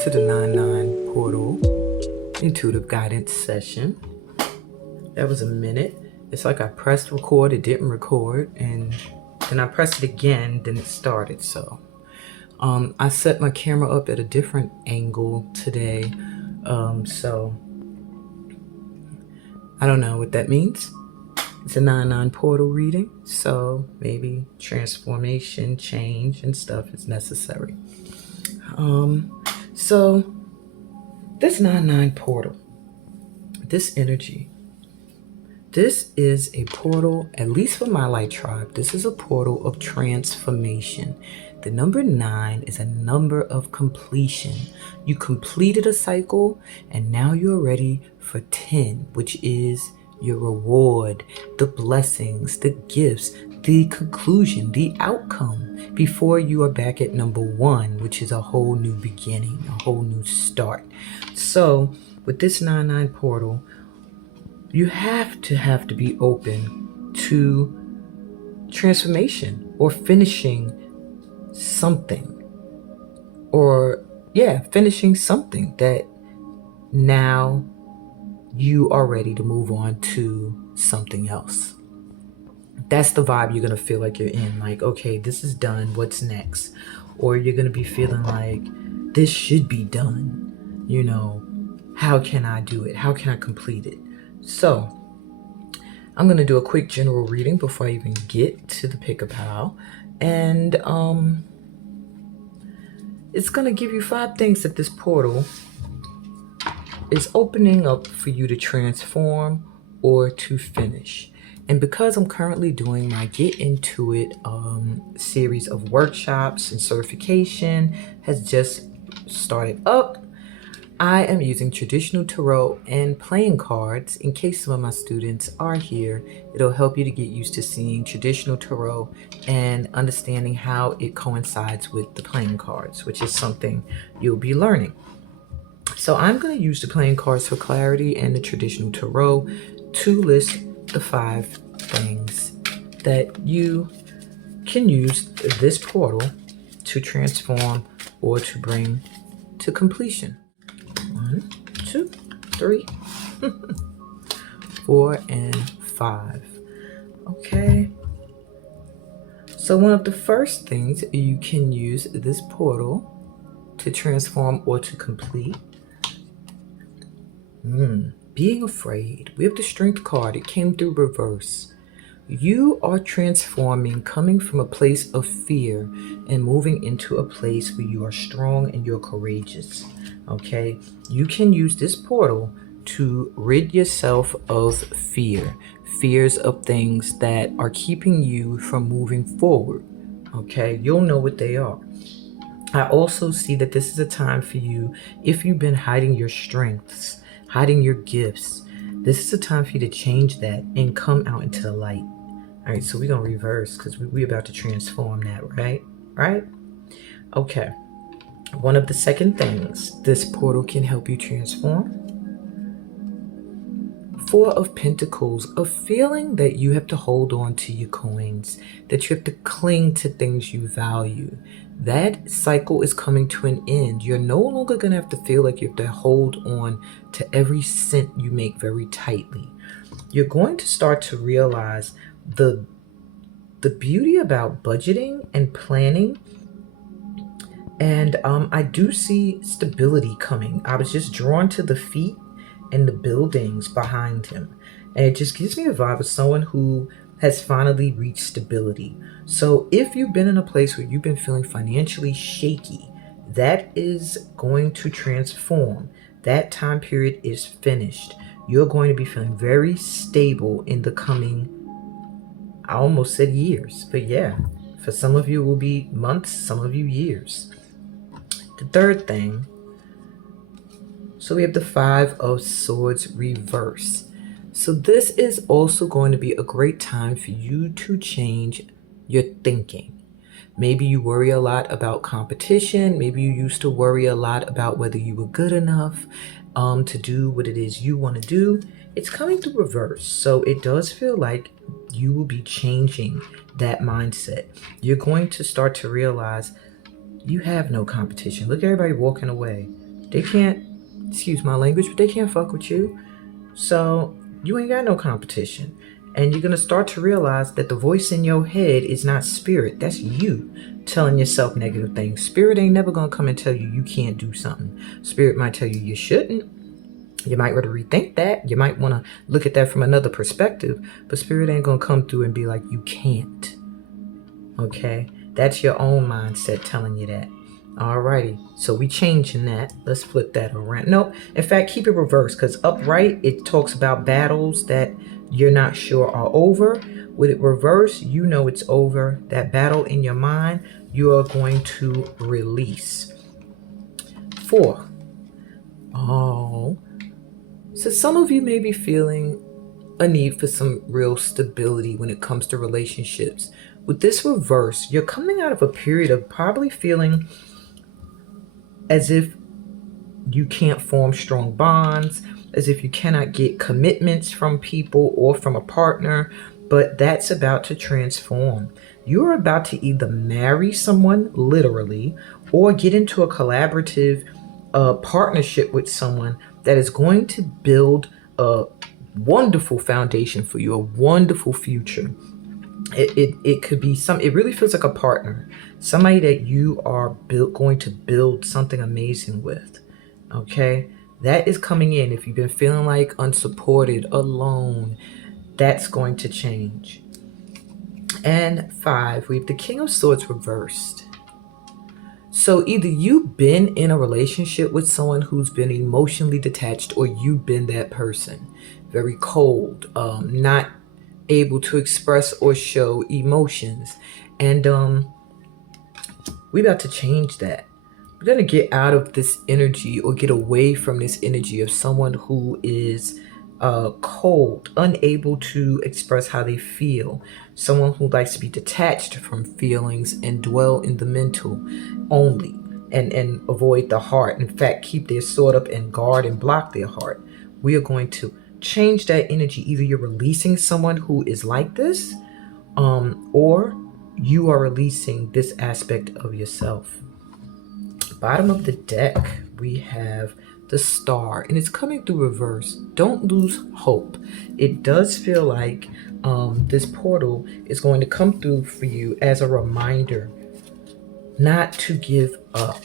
to the 9-9 portal intuitive guidance session. That was a minute. It's like I pressed record, it didn't record, and then I pressed it again, then it started. So I set my camera up at a different angle today. So I don't know what that means. It's a 9-9 portal reading, so maybe transformation, change, and stuff is necessary. So this 9-9 portal, this energy, this is a portal, at least for my light tribe, this is a portal of transformation. The number 9 is a number of completion. You completed a cycle, and now you're ready for 10, which is your reward, the blessings, the gifts, the conclusion, the outcome, before you are back at number 1, which is a whole new beginning, a whole new start. So with this 9-9 portal, you have to be open to transformation or finishing something, finishing something that now you are ready to move on to something else. That's the vibe you're going to feel like you're in. Like, okay, this is done. What's next? Or you're going to be feeling like this should be done. You know, how can I do it? How can I complete it? So I'm going to do a quick general reading before I even get to the pick-a-pal. And it's going to give you 5 things that this portal is opening up for you to transform or to finish. And because I'm currently doing my Get Into It series of workshops and certification has just started up, I am using traditional tarot and playing cards. In case some of my students are here, it'll help you to get used to seeing traditional tarot and understanding how it coincides with the playing cards, which is something you'll be learning. So I'm going to use the playing cards for clarity and the traditional tarot to list the 5 things that you can use this portal to transform or to bring to completion. 1, 2, 3, 4, and 5. Okay. So one of the first things you can use this portal to transform or to complete, being afraid. We have the Strength card. It came through reverse. You are transforming, coming from a place of fear and moving into a place where you are strong and you're courageous. Okay? You can use this portal to rid yourself of fears of things that are keeping you from moving forward. Okay? You'll know what they are. I also see that this is a time for you, if you've been hiding your strengths, hiding your gifts, this is a time for you to change that and come out into the light. All right, so we're going to reverse because we're about to transform that, right? Right? Okay. One of the second things this portal can help you transform. 4 of Pentacles, a feeling that you have to hold on to your coins, that you have to cling to things you value. That cycle is coming to an end. You're no longer going to have to feel like you have to hold on to every cent you make very tightly. You're going to start to realize the beauty about budgeting and planning. And I do see stability coming. I was just drawn to the feet and the buildings behind him. And it just gives me a vibe of someone who has finally reached stability. So if you've been in a place where you've been feeling financially shaky, that is going to transform. That time period is finished. You're going to be feeling very stable in the coming, I almost said years, but yeah, for some of you it will be months, some of you years. The third thing, so we have the 5 of Swords reverse. So this is also going to be a great time for you to change your thinking. Maybe you worry a lot about competition. Maybe you used to worry a lot about whether you were good enough to do what it is you want to do. It's coming through reverse. So it does feel like you will be changing that mindset. You're going to start to realize you have no competition. Look at everybody walking away. They can't, excuse my language, but they can't fuck with you. So you ain't got no competition. And you're going to start to realize that the voice in your head is not spirit. That's you telling yourself negative things. Spirit ain't never going to come and tell you you can't do something. Spirit might tell you shouldn't. You might want to rethink that. You might want to look at that from another perspective. But spirit ain't going to come through and be like, you can't. Okay? That's your own mindset telling you that. Alrighty, so we changing that. Let's flip that around. No, in fact, keep it reversed, because upright, it talks about battles that you're not sure are over. With it reversed, you know it's over. That battle in your mind, you are going to release. 4. Oh, so some of you may be feeling a need for some real stability when it comes to relationships. With this reverse, you're coming out of a period of probably feeling as if you can't form strong bonds, as if you cannot get commitments from people or from a partner, but that's about to transform. You're about to either marry someone literally or get into a collaborative partnership with someone that is going to build a wonderful foundation for you, a wonderful future. It could be it really feels like a partner, somebody that you are going to build something amazing with. Okay, that is coming in. If you've been feeling like unsupported, alone, that's going to change. And 5, we have the King of Swords reversed. So either you've been in a relationship with someone who's been emotionally detached, or you've been that person, very cold, not able to express or show emotions. And we're about to change that. We're going to get out of this energy, or get away from this energy of someone who is cold, unable to express how they feel, someone who likes to be detached from feelings and dwell in the mental only, and avoid the heart. In fact, keep their sword up and guard and block their heart. We are going to change that energy. Either you're releasing someone who is like this, or you are releasing this aspect of yourself. Bottom of the deck, we have the Star, and it's coming through reverse. Don't lose hope. It does feel like this portal is going to come through for you as a reminder not to give up.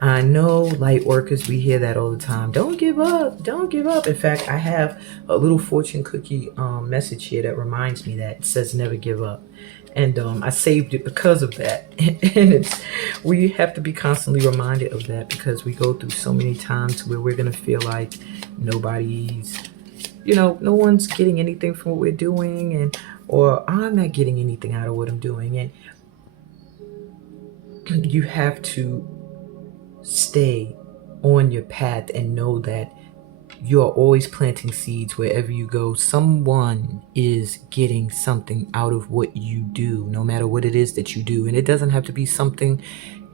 I know light workers, we hear that all the time. Don't give up. Don't give up. In fact, I have a little fortune cookie message here that reminds me that. It says never give up. And I saved it because of that. And we have to be constantly reminded of that, because we go through so many times where we're going to feel like nobody's, no one's getting anything from what we're doing, or I'm not getting anything out of what I'm doing. And you have to stay on your path and know that you are always planting seeds wherever you go. Someone is getting something out of what you do, no matter what it is that you do. And it doesn't have to be something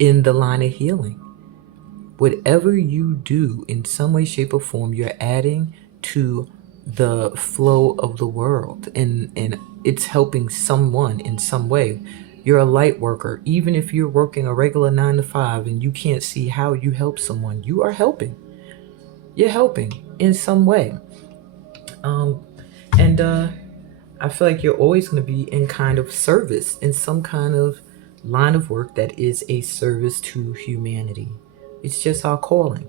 in the line of healing. Whatever you do, in some way, shape, or form, you're adding to the flow of the world. And it's helping someone in some way. You're a light worker. Even if you're working a regular 9 to 5 and you can't see how you help someone, you are helping. You're helping in some way. And I feel like you're always going to be in kind of service, in some kind of line of work that is a service to humanity. It's just our calling.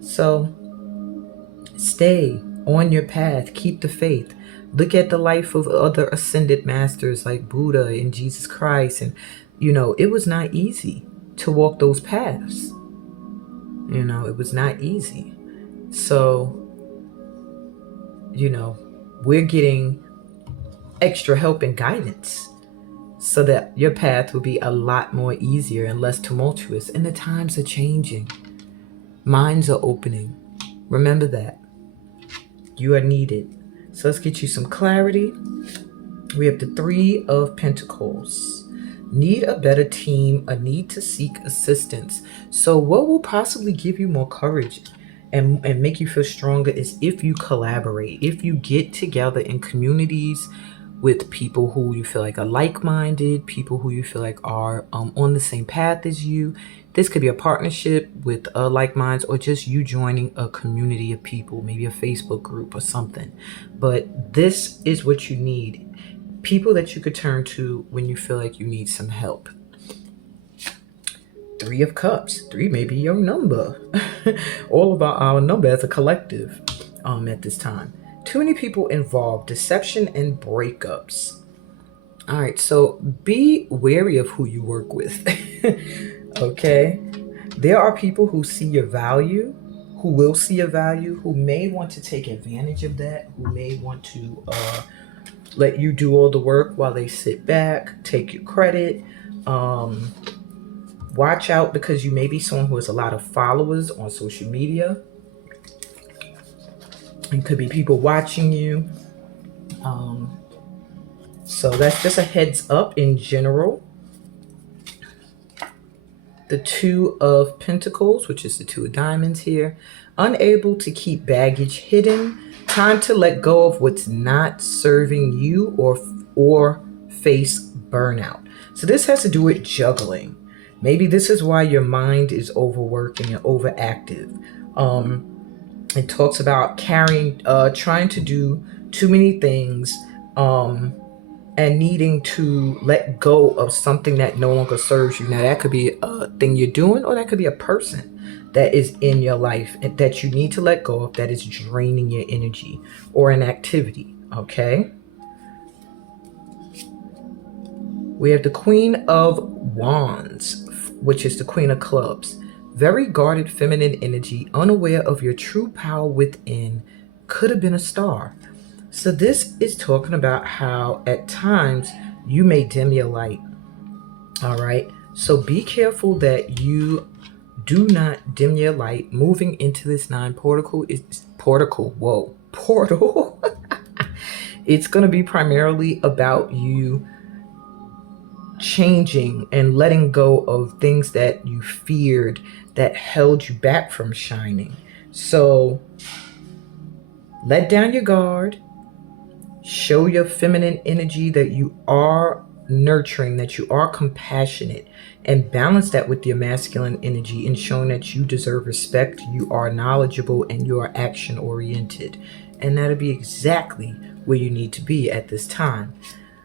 So stay on your path. Keep the faith. Look at the life of other ascended masters like Buddha and Jesus Christ. And, it was not easy to walk those paths. It was not easy. So, we're getting extra help and guidance so that your path will be a lot more easier and less tumultuous. And the times are changing. Minds are opening. Remember that. You are needed. So let's get you some clarity. We have the 3 of Pentacles. Need a better team, a need to seek assistance. So what will possibly give you more courage and make you feel stronger is if you collaborate, if you get together in communities with people who you feel like are like-minded, people who you feel like are on the same path as you. This could be a partnership with like minds, or just you joining a community of people, maybe a Facebook group or something. But this is what you need. People that you could turn to when you feel like you need some help. Three of Cups. Three may be your number. All of our number as a collective at this time. Too many people involved. Deception and breakups. All right, so be wary of who you work with. Okay? There are people who see your value, who will see your value, who may want to take advantage of that, who may want to let you do all the work while they sit back, take your credit. Watch out, because you may be someone who has a lot of followers on social media. It could be people watching you. So that's just a heads up in general. The Two of Pentacles, which is the Two of Diamonds here. Unable to keep baggage hidden. Time to let go of what's not serving you, or face burnout. So this has to do with juggling. Maybe this is why your mind is overworking and overactive. It talks about trying to do too many things, and needing to let go of something that no longer serves you. Now, that could be a thing you're doing, or that could be a person that is in your life that you need to let go of, that is draining your energy, or an activity, okay? We have the Queen of Wands, which is the Queen of Clubs. Very guarded feminine energy, unaware of your true power within, could have been a star. So this is talking about how at times you may dim your light. All right. So be careful that you do not dim your light. Moving into this portal. It's going to be primarily about you changing and letting go of things that you feared that held you back from shining. So let down your guard. Show your feminine energy, that you are nurturing, that you are compassionate, and balance that with your masculine energy in showing that you deserve respect, you are knowledgeable, and you are action oriented. And that'll be exactly where you need to be at this time.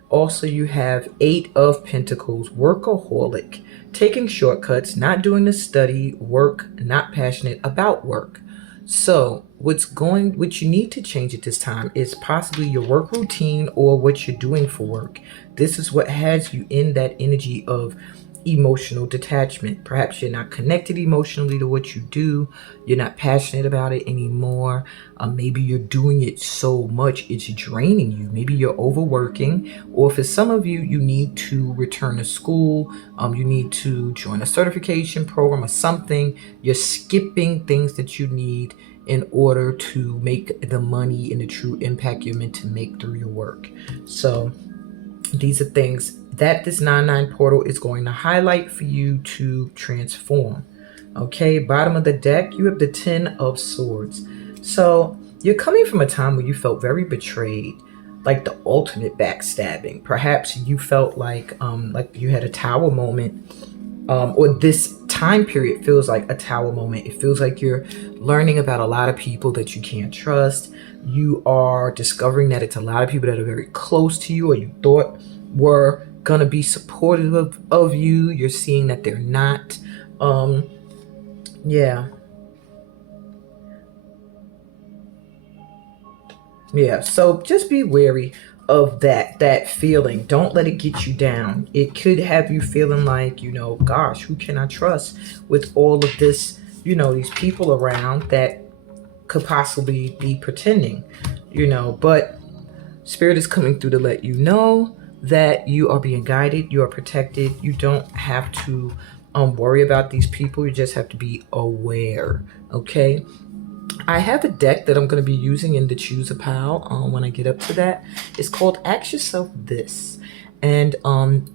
Also, you have Eight of Pentacles, workaholic, taking shortcuts, not doing the study work, not passionate about work. So what you need to change at this time is possibly your work routine, or what you're doing for work. This is what has you in that energy of emotional detachment. Perhaps you're not connected emotionally to what you do. You're not passionate about it anymore. Maybe you're doing it so much it's draining you. Maybe you're overworking, or for some of you, you need to return to school. You need to join a certification program or something. You're skipping things that you need in order to make the money and the true impact you're meant to make through your work. So these are things that this 9-9 portal is going to highlight for you to transform. Okay, bottom of the deck, you have the 10 of Swords. So you're coming from a time where you felt very betrayed, like the ultimate backstabbing. Perhaps you felt like you had a tower moment, or this time period feels like a tower moment. It feels like you're learning about a lot of people that you can't trust. You are discovering that it's a lot of people that are very close to you, or you thought were going to be supportive of you. You're seeing that they're not. Yeah, so just be wary of that feeling. Don't let it get you down. It could have you feeling like, gosh, who can I trust with all of this, these people around that could possibly be pretending, but Spirit is coming through to let you know that you are being guided, you are protected. You don't have to worry about these people. You just have to be aware, okay? I have a deck that I'm going to be using in the Choose a Pal when I get up to that. It's called Ask Yourself This. And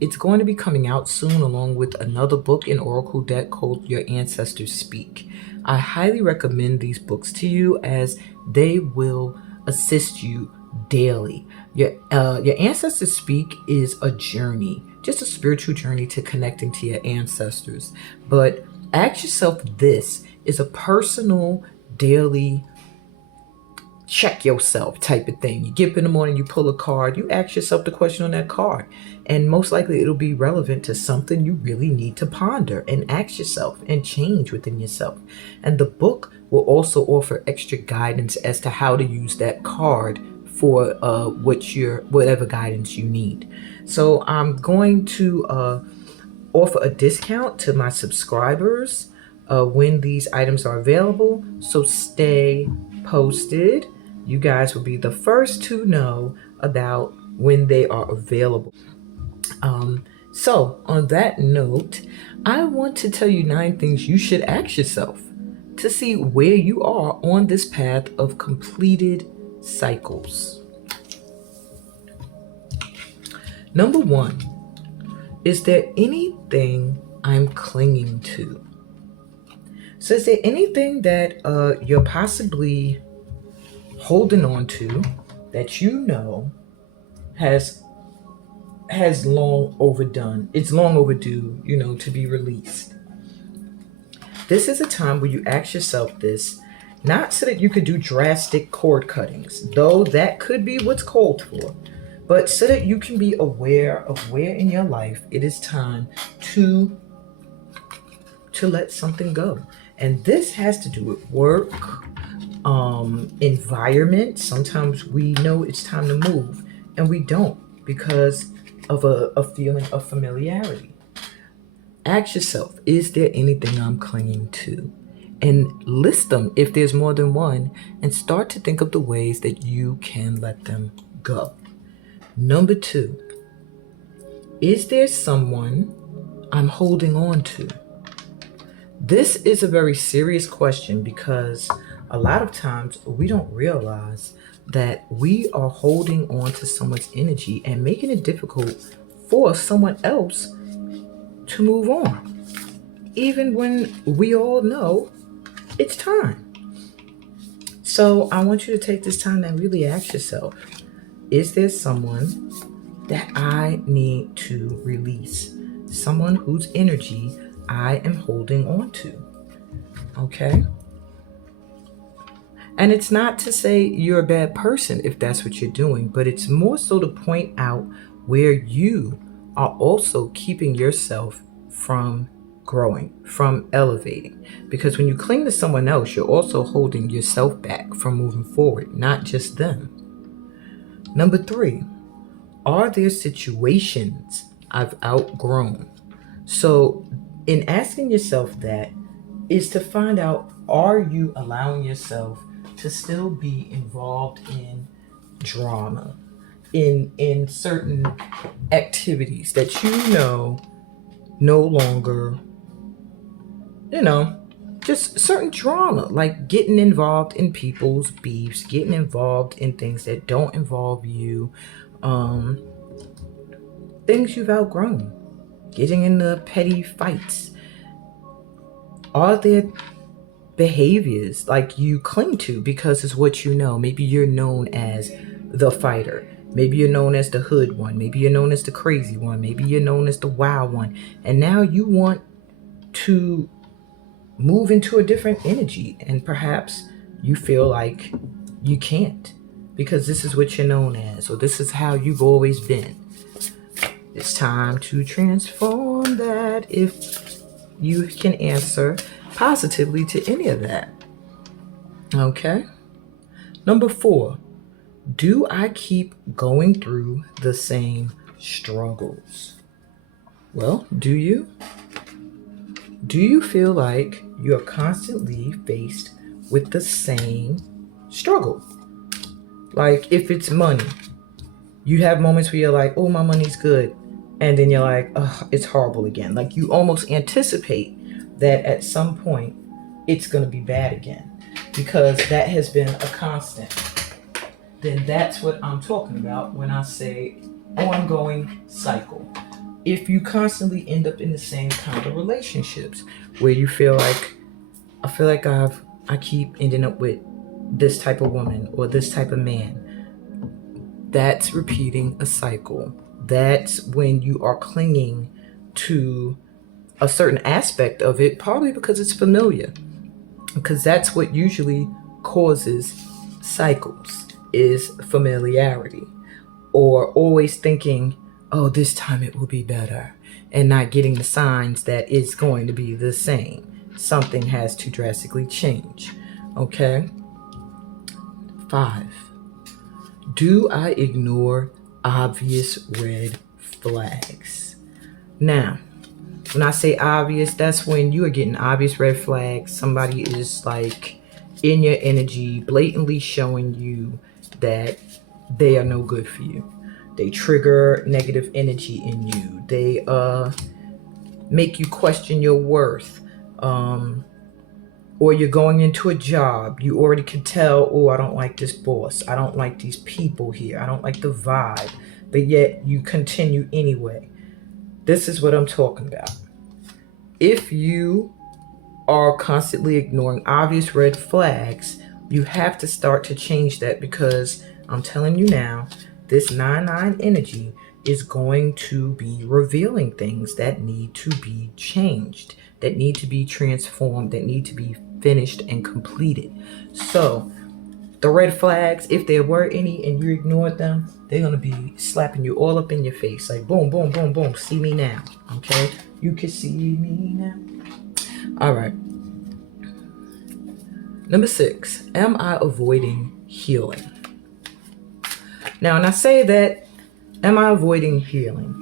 it's going to be coming out soon, along with another book and oracle deck called Your Ancestors Speak. I highly recommend these books to you, as they will assist you daily. Your Ancestors Speak is a journey, just a spiritual journey to connecting to your ancestors. But Ask yourself, this is a personal daily check yourself type of thing. You get up in the morning, you pull a card, you ask yourself the question on that card, and most likely it'll be relevant to something you really need to ponder and ask yourself and change within yourself. And the book will also offer extra guidance as to how to use that card for whatever guidance you need. So I'm going to offer a discount to my subscribers when these items are available. So stay posted. You guys will be the first to know about when they are available. So on that note, I want to tell you 9 things you should ask yourself to see where you are on this path of completed cycles. Number 1, is there anything I'm clinging to? So is there anything that you're possibly holding on to that you know has long overdone? It's long overdue, to be released. This is a time where you ask yourself this, not so that you could do drastic cord cuttings, though that could be what's called for, but so that you can be aware of where in your life it is time to let something go. And this has to do with work, environment. Sometimes we know it's time to move and we don't because of a feeling of familiarity. Ask yourself, is there anything I'm clinging to? And list them if there's more than one, and start to think of the ways that you can let them go. Number 2, is there someone I'm holding on to? This is a very serious question because a lot of times we don't realize that we are holding on to someone's energy and making it difficult for someone else to move on, even when we all know it's time. So I want you to take this time and really ask yourself, is there someone that I need to release? Someone whose energy I am holding on to. Okay? And it's not to say you're a bad person if that's what you're doing, but it's more so to point out where you are also keeping yourself from growing, from elevating. Because when you cling to someone else, you're also holding yourself back from moving forward, not just them. Number 3, are there situations I've outgrown? So in asking yourself that is to find out, are you allowing yourself to still be involved in drama, in certain activities that no longer, just certain drama, like getting involved in people's beefs, getting involved in things that don't involve you, things you've outgrown, getting into petty fights. Are there behaviors like you cling to because it's what you know? Maybe you're known as the fighter. Maybe you're known as the hood one. Maybe you're known as the crazy one. Maybe you're known as the wild one. And now you want to move into a different energy. And perhaps you feel like you can't because this is what you're known as, or this is how you've always been. It's time to transform that if you can answer positively to any of that. Okay? Number 4, do I keep going through the same struggles? Well, do you? Do you feel like you're constantly faced with the same struggle? Like if it's money, you have moments where you're like, oh, my money's good. And then you're like, oh, it's horrible again. Like you almost anticipate that at some point it's going to be bad again because that has been a constant. Then that's what I'm talking about when I say ongoing cycle. If you constantly end up in the same kind of relationships where you feel like, I keep ending up with this type of woman or this type of man, that's repeating a cycle. That's when you are clinging to a certain aspect of it, probably because it's familiar. Because that's what usually causes cycles, is familiarity, or always thinking, oh, this time it will be better, and not getting the signs that it's going to be the same. Something has to drastically change. Okay? 5. Do I ignore obvious red flags? Now, when I say obvious, that's when you are getting obvious red flags. Somebody is like in your energy, blatantly showing you that they are no good for you. They trigger negative energy in you. They make you question your worth. Or you're going into a job, you already can tell, oh, I don't like this boss. I don't like these people here. I don't like the vibe. But yet you continue anyway. This is what I'm talking about. If you are constantly ignoring obvious red flags, you have to start to change that, because I'm telling you now, this 9-9 energy is going to be revealing things that need to be changed, that need to be transformed, that need to be finished and completed. So the red flags, if there were any and you ignored them, they're going to be slapping you all up in your face. Like boom, boom, boom, boom. See me now. Okay? You can see me now. All right. Number 6, am I avoiding healing? Now, when I say that, am I avoiding healing,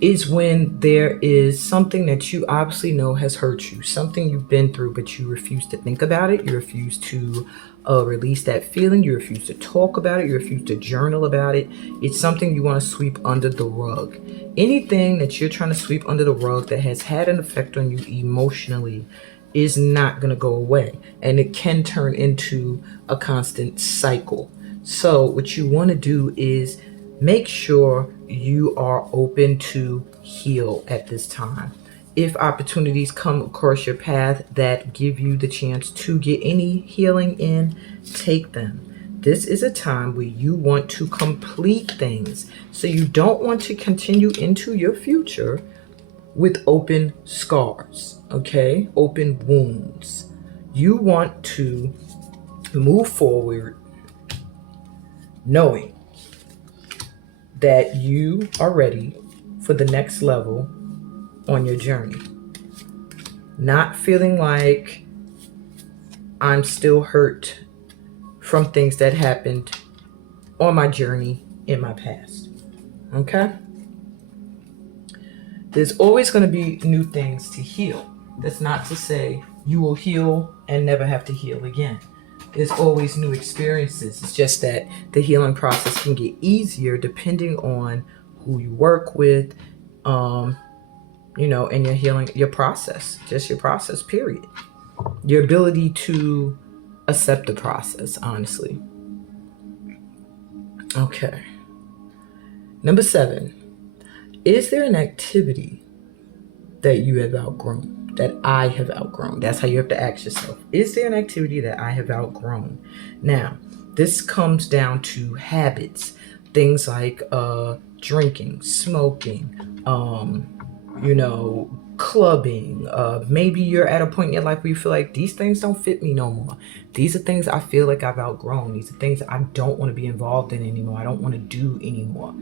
is when there is something that you obviously know has hurt you, something you've been through, but you refuse to think about it. You refuse to release that feeling. You refuse to talk about it. You refuse to journal about it. It's something you want to sweep under the rug. Anything that you're trying to sweep under the rug that has had an effect on you emotionally is not going to go away, and it can turn into a constant cycle. So what you want to do is make sure you are open to heal at this time. If opportunities come across your path that give you the chance to get any healing in, take them. This is a time where you want to complete things. So you don't want to continue into your future with open scars, okay? Open wounds. You want to move forward knowing that you are ready for the next level on your journey. Not feeling like I'm still hurt from things that happened on my journey in my past. Okay? There's always going to be new things to heal. That's not to say you will heal and never have to heal again. There's always new experiences. It's just that the healing process can get easier depending on who you work with, and your healing, your process, just your process, period. Your ability to accept the process, honestly. Okay. Number 7, is there an activity that you have outgrown, that I have outgrown? That's how you have to ask yourself. Is there an activity that I have outgrown? Now, this comes down to habits, things like drinking, smoking, clubbing. Maybe you're at a point in your life where you feel like these things don't fit me no more. These are things I feel like I've outgrown. These are things I don't want to be involved in anymore. I don't want to do anymore.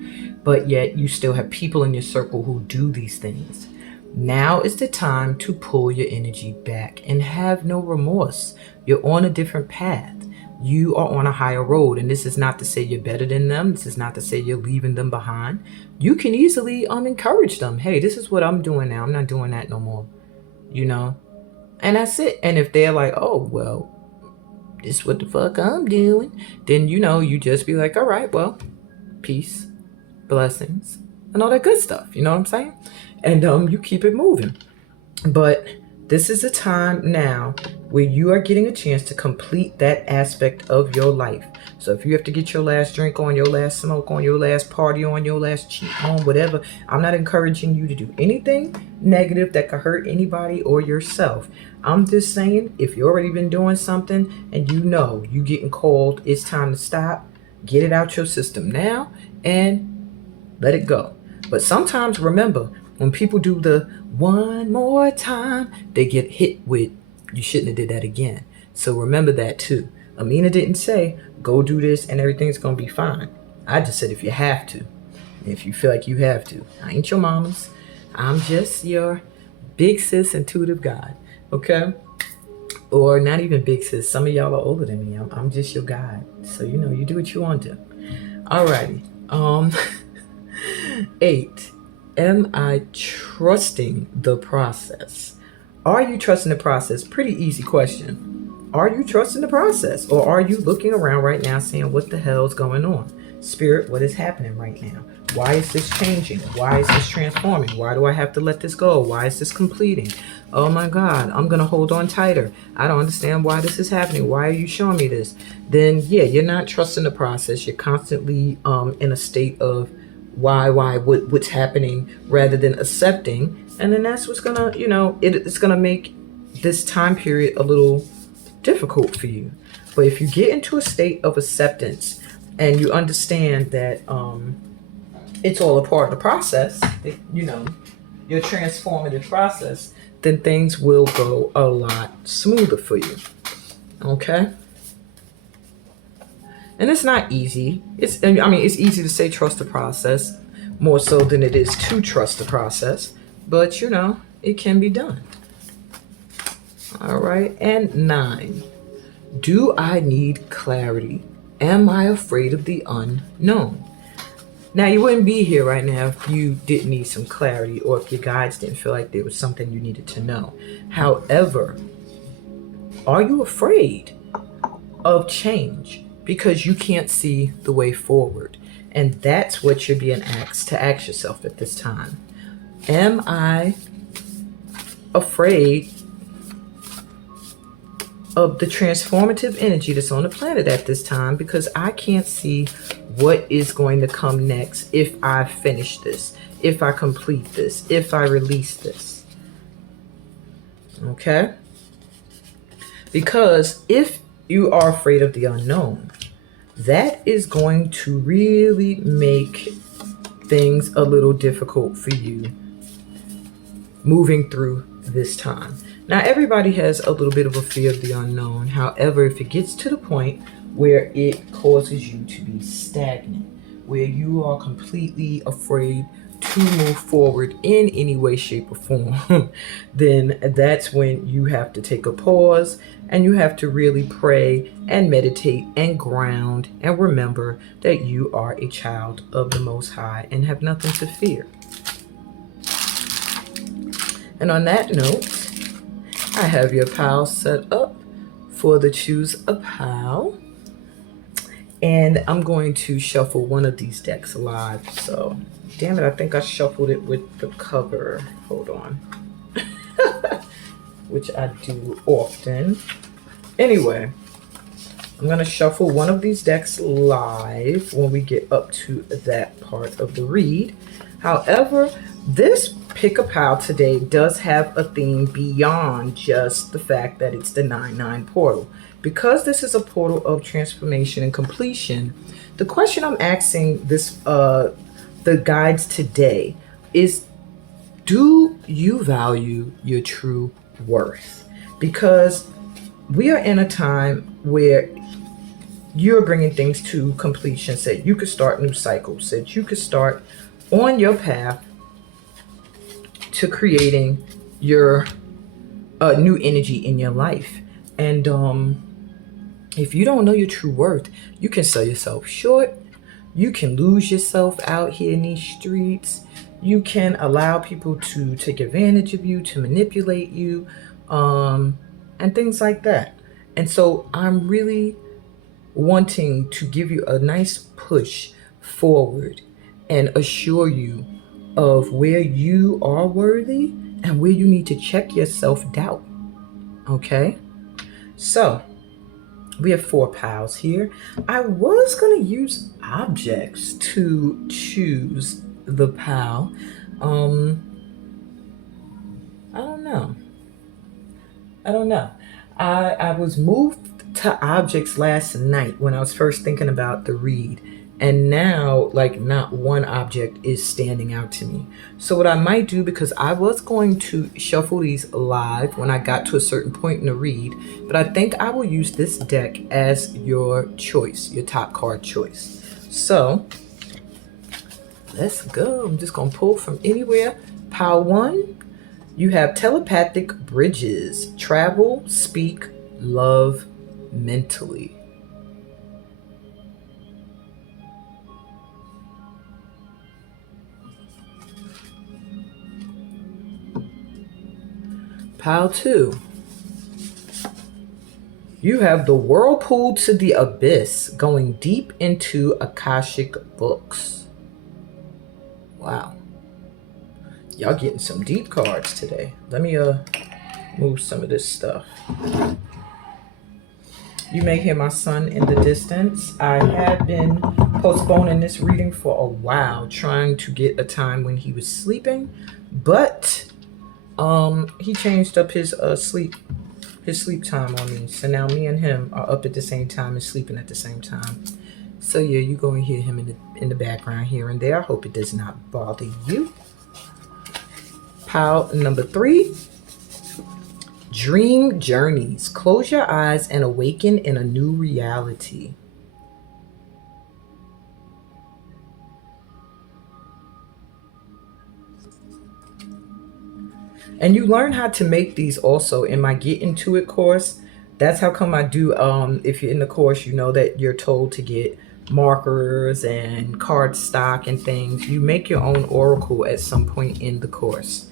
But yet you still have people in your circle who do these things. Now is the time to pull your energy back and have no remorse. You're on a different path. You are on a higher road, and this is not to say you're better than them. This is not to say you're leaving them behind. You can easily encourage them. Hey, this is what I'm doing now. I'm not doing that no more. And that's it. And if they're like, oh, well, this is what the fuck I'm doing, then you just be like, all right, well, peace, blessings, and all that good stuff. You know what I'm saying? And you keep it moving. But this is a time now where you are getting a chance to complete that aspect of your life. So if you have to get your last drink on, your last smoke on, your last party on, your last cheat on, whatever, I'm not encouraging you to do anything negative that could hurt anybody or yourself. I'm just saying, if you've already been doing something and you getting called, it's time to stop, get it out your system now and let it go. But sometimes remember, When people do the one more time, they get hit with, you shouldn't have did that again. So remember that too. Amina didn't say, go do this and everything's going to be fine. I just said if you have to, if you feel like you have to. I ain't your mama's. I'm just your big sis intuitive guide, okay? Or not even big sis. Some of y'all are older than me. I'm just your guide. So, you do what you want to. Alrighty. 8. Am I trusting the process? Are you trusting the process? Pretty easy question. Are you trusting the process? Or are you looking around right now saying, what the hell is going on? Spirit, what is happening right now? Why is this changing? Why is this transforming? Why do I have to let this go? Why is this completing? Oh my God, I'm going to hold on tighter. I don't understand why this is happening. Why are you showing me this? Then, yeah, you're not trusting the process. You're constantly in a state of what's happening rather than accepting. And then that's what's going to, it's going to make this time period a little difficult for you. But if you get into a state of acceptance and you understand that it's all a part of the process, your transformative process, then things will go a lot smoother for you. Okay? And it's not easy. It's easy to say trust the process more so than it is to trust the process. But, it can be done. All right. And 9. Do I need clarity? Am I afraid of the unknown? Now, you wouldn't be here right now if you didn't need some clarity or if your guides didn't feel like there was something you needed to know. However, are you afraid of change because you can't see the way forward? And that's what you're being asked to ask yourself at this time. Am I afraid of the transformative energy that's on the planet at this time because I can't see what is going to come next if I finish this, if I complete this, if I release this? Okay? Because if you are afraid of the unknown, that is going to really make things a little difficult for you moving through this time. Now, everybody has a little bit of a fear of the unknown. However, if it gets to the point where it causes you to be stagnant, where you are completely afraid to move forward in any way, shape, or form, then that's when you have to take a pause and you have to really pray and meditate and ground and remember that you are a child of the Most High and have nothing to fear. And on that note, I have your pile set up for the Choose a Pile. And I'm going to shuffle one of these decks live. So, damn it, I think I shuffled it with the cover. Hold on. Which I do often. Anyway, I'm going to shuffle one of these decks live when we get up to that part of the read. However, this pick a pile today does have a theme beyond just the fact that it's the 9-9 portal. Because this is a portal of transformation and completion, the question I'm asking the guides today is, do you value your true worth? Because we are in a time where you're bringing things to completion, said you could start new cycles, said you could start on your path to creating your new energy in your life. And if you don't know your true worth, you can sell yourself short. You can lose yourself out here in these streets. You can allow people to take advantage of you, to manipulate you, and things like that. And so I'm really wanting to give you a nice push forward and assure you of where you are worthy and where you need to check your self-doubt. Okay? So, we have 4 piles here. I was going to use objects to choose the pile. I don't know. I was moved to objects last night when I was first thinking about the read. And now, like, not one object is standing out to me. So what I might do, because I was going to shuffle these live when I got to a certain point in the read, but I think I will use this deck as your choice, your top card choice. So let's go. I'm just going to pull from anywhere. Pile 1, you have telepathic bridges. Travel, speak, love mentally. Pile 2, you have the whirlpool to the abyss, going deep into Akashic books. Wow. Y'all getting some deep cards today. Let me move some of this stuff. You may hear my son in the distance. I had been postponing this reading for a while, trying to get a time when he was sleeping, but he changed up his sleep time on me. So now me and him are up at the same time and sleeping at the same time. So yeah, you're going to hear him in the background here and there. I hope it does not bother you. Pile number 3, dream journeys. Close your eyes and awaken in a new reality. And you learn how to make these also in my Get Into It course. That's how come I do, if you're in the course, you know that you're told to get markers and card stock and things. You make your own oracle at some point in the course.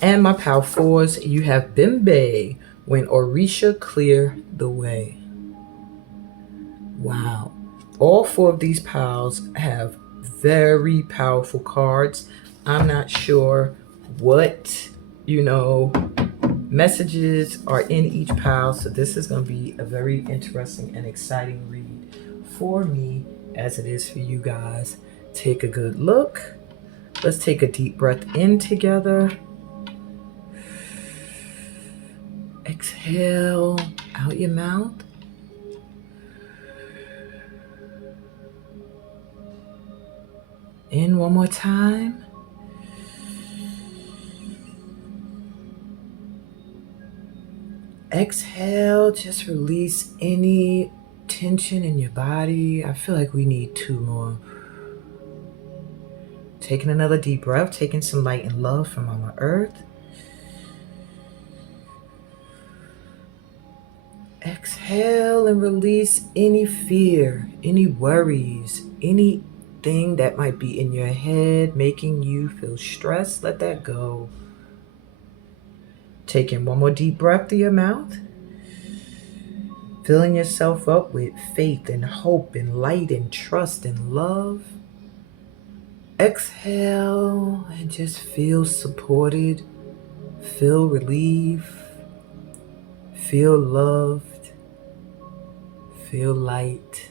And my pile 4s, you have Bimbe, when Orisha clear the way. Wow. All 4 of these piles have very powerful cards. I'm not sure what, messages are in each pile. So this is going to be a very interesting and exciting read for me, as it is for you guys. Take a good look. Let's take a deep breath in together. Exhale out your mouth. In one more time. Exhale, just release any tension in your body. I feel like we need 2 more. Taking another deep breath, taking some light and love from Mama Earth. Exhale and release any fear, any worries, anything that might be in your head making you feel stressed. Let that go. Taking one more deep breath through your mouth. Filling yourself up with faith and hope and light and trust and love. Exhale and just feel supported. Feel relief. Feel loved. Feel light.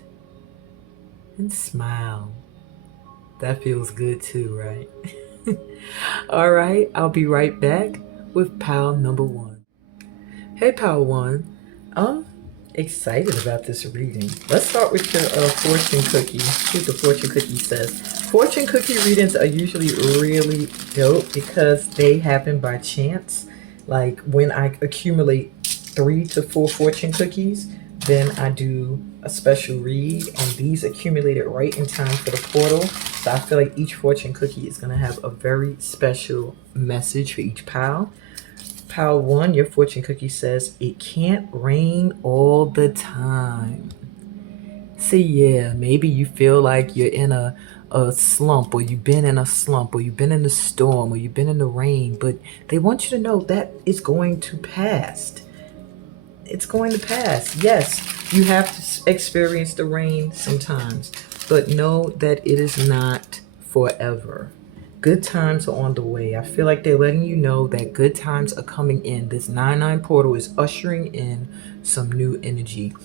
And smile. That feels good too, right? All right, I'll be right back with pile number 1. Hey, pile 1. I'm excited about this reading. Let's start with your fortune cookie. See what the fortune cookie says. Fortune cookie readings are usually really dope because they happen by chance. Like when I accumulate 3 to 4 fortune cookies, then I do a special read, and these accumulated right in time for the portal. So I feel like each fortune cookie is going to have a very special message for each pile. Pile 1, your fortune cookie says, it can't rain all the time. So yeah, maybe you feel like you're in a slump, or you've been in a slump, or you've been in the storm, or you've been in the rain, but they want you to know that it's going to pass. It's going to pass. Yes, you have to experience the rain sometimes, but know that it is not forever. Good times are on the way. I feel like they're letting you know that good times are coming in. This 9-9 portal is ushering in some new energy.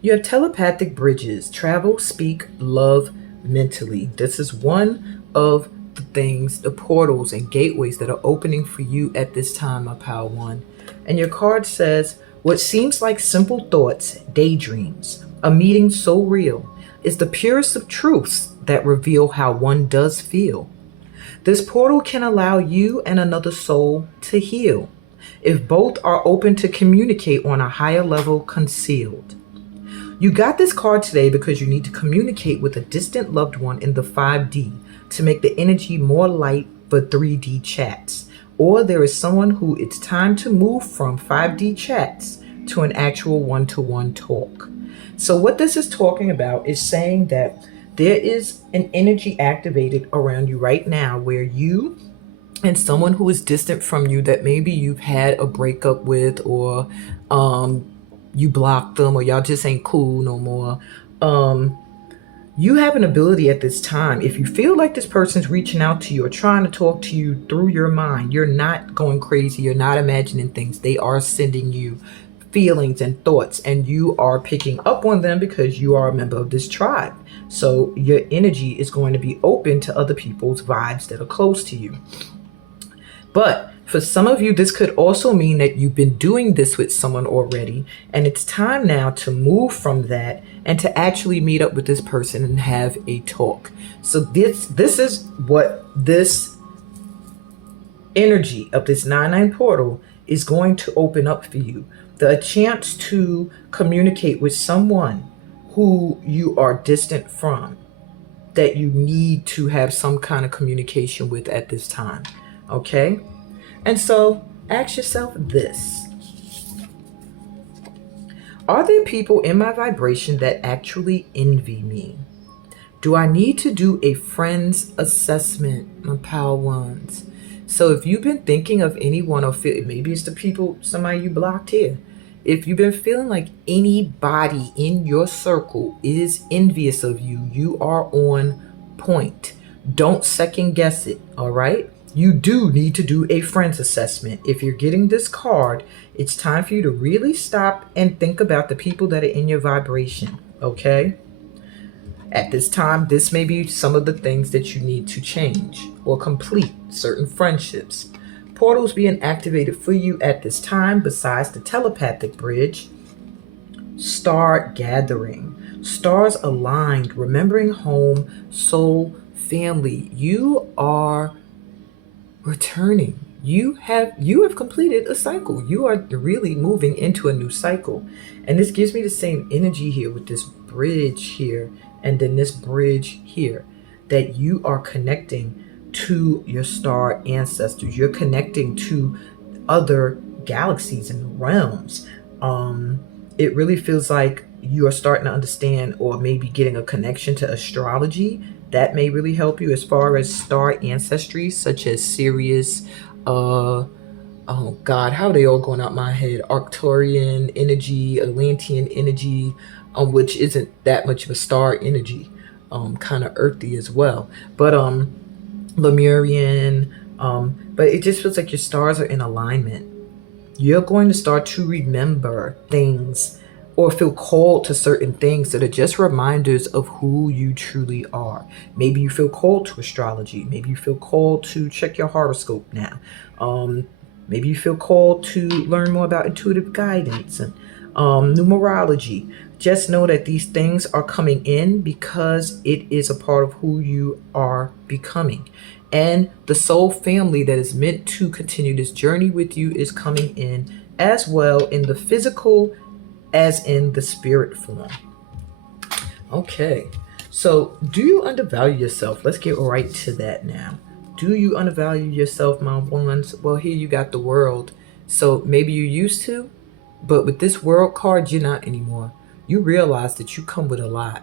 You have telepathic bridges. Travel, speak, love mentally. This is one of the things, the portals and gateways that are opening for you at this time, my pile 1. And your card says, what seems like simple thoughts, daydreams, a meeting so real, is the purest of truths that reveal how one does feel. This portal can allow you and another soul to heal if both are open to communicate on a higher level concealed. You got this card today because you need to communicate with a distant loved one in the 5D to make the energy more light for 3D chats. Or there is someone who it's time to move from 5D chats to an actual one-to-one talk. So what this is talking about is saying that there is an energy activated around you right now where you and someone who is distant from you that maybe you've had a breakup with, or you blocked them, or y'all just ain't cool no more. You have an ability at this time. If you feel like this person's reaching out to you or trying to talk to you through your mind, you're not going crazy. You're not imagining things. They are sending you feelings and thoughts, and you are picking up on them because you are a member of this tribe. So your energy is going to be open to other people's vibes that are close to you. But for some of you, this could also mean that you've been doing this with someone already, and it's time now to move from that and to actually meet up with this person and have a talk. So this is what this energy of this 9-9 portal is going to open up for you. The chance to communicate with someone who you are distant from, that you need to have some kind of communication with at this time. Okay? And so ask yourself this. Are there people in my vibration that actually envy me? Do I need to do a friend's assessment, my pal ones? So if you've been thinking of anyone, or maybe it's the people, somebody you blocked here. If you've been feeling like anybody in your circle is envious of you, you are on point. Don't second guess it, all right? You do need to do a friend's assessment. If you're getting this card, it's time for you to really stop and think about the people that are in your vibration, okay? At this time, this may be some of the things that you need to change or complete certain friendships. Portals being activated for you at this time, besides the telepathic bridge, star gathering, stars aligned, remembering home, soul, family. You are returning. You have completed a cycle. You are really moving into a new cycle. And this gives me the same energy here with this bridge here and then this bridge here, that you are connecting to your star ancestors. You're connecting to other galaxies and realms. It really feels like you are starting to understand, or maybe getting a connection to astrology. That may really help you as far as star ancestry, such as Sirius, oh God, how are they all going out my head? Arcturian energy, Atlantean energy, which isn't that much of a star energy, kind of earthy as well. But Lemurian, but it just feels like your stars are in alignment. You're going to start to remember things or feel called to certain things that are just reminders of who you truly are. Maybe you feel called to astrology. Maybe you feel called to check your horoscope now. Maybe you feel called to learn more about intuitive guidance and numerology. Just know that these things are coming in because it is a part of who you are becoming. And the soul family that is meant to continue this journey with you is coming in as well, in the physical as in the spirit form. Okay, so do you undervalue yourself? Let's get right to that now. Do you undervalue yourself, my ones? Well, here you got the world. So maybe you used to, but with this world card, you're not anymore. You realize that you come with a lot,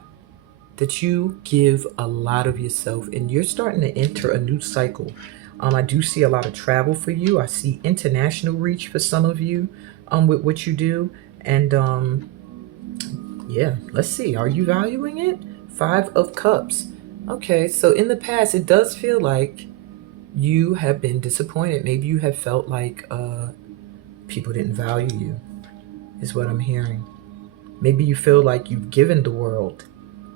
that you give a lot of yourself, and you're starting to enter a new cycle. I do see a lot of travel for you. I see international reach for some of you with what you do. And yeah, let's see. Are you valuing it? 5 of Cups. Okay, so in the past, it does feel like you have been disappointed. Maybe you have felt like people didn't value you, is what I'm hearing. Maybe you feel like you've given the world.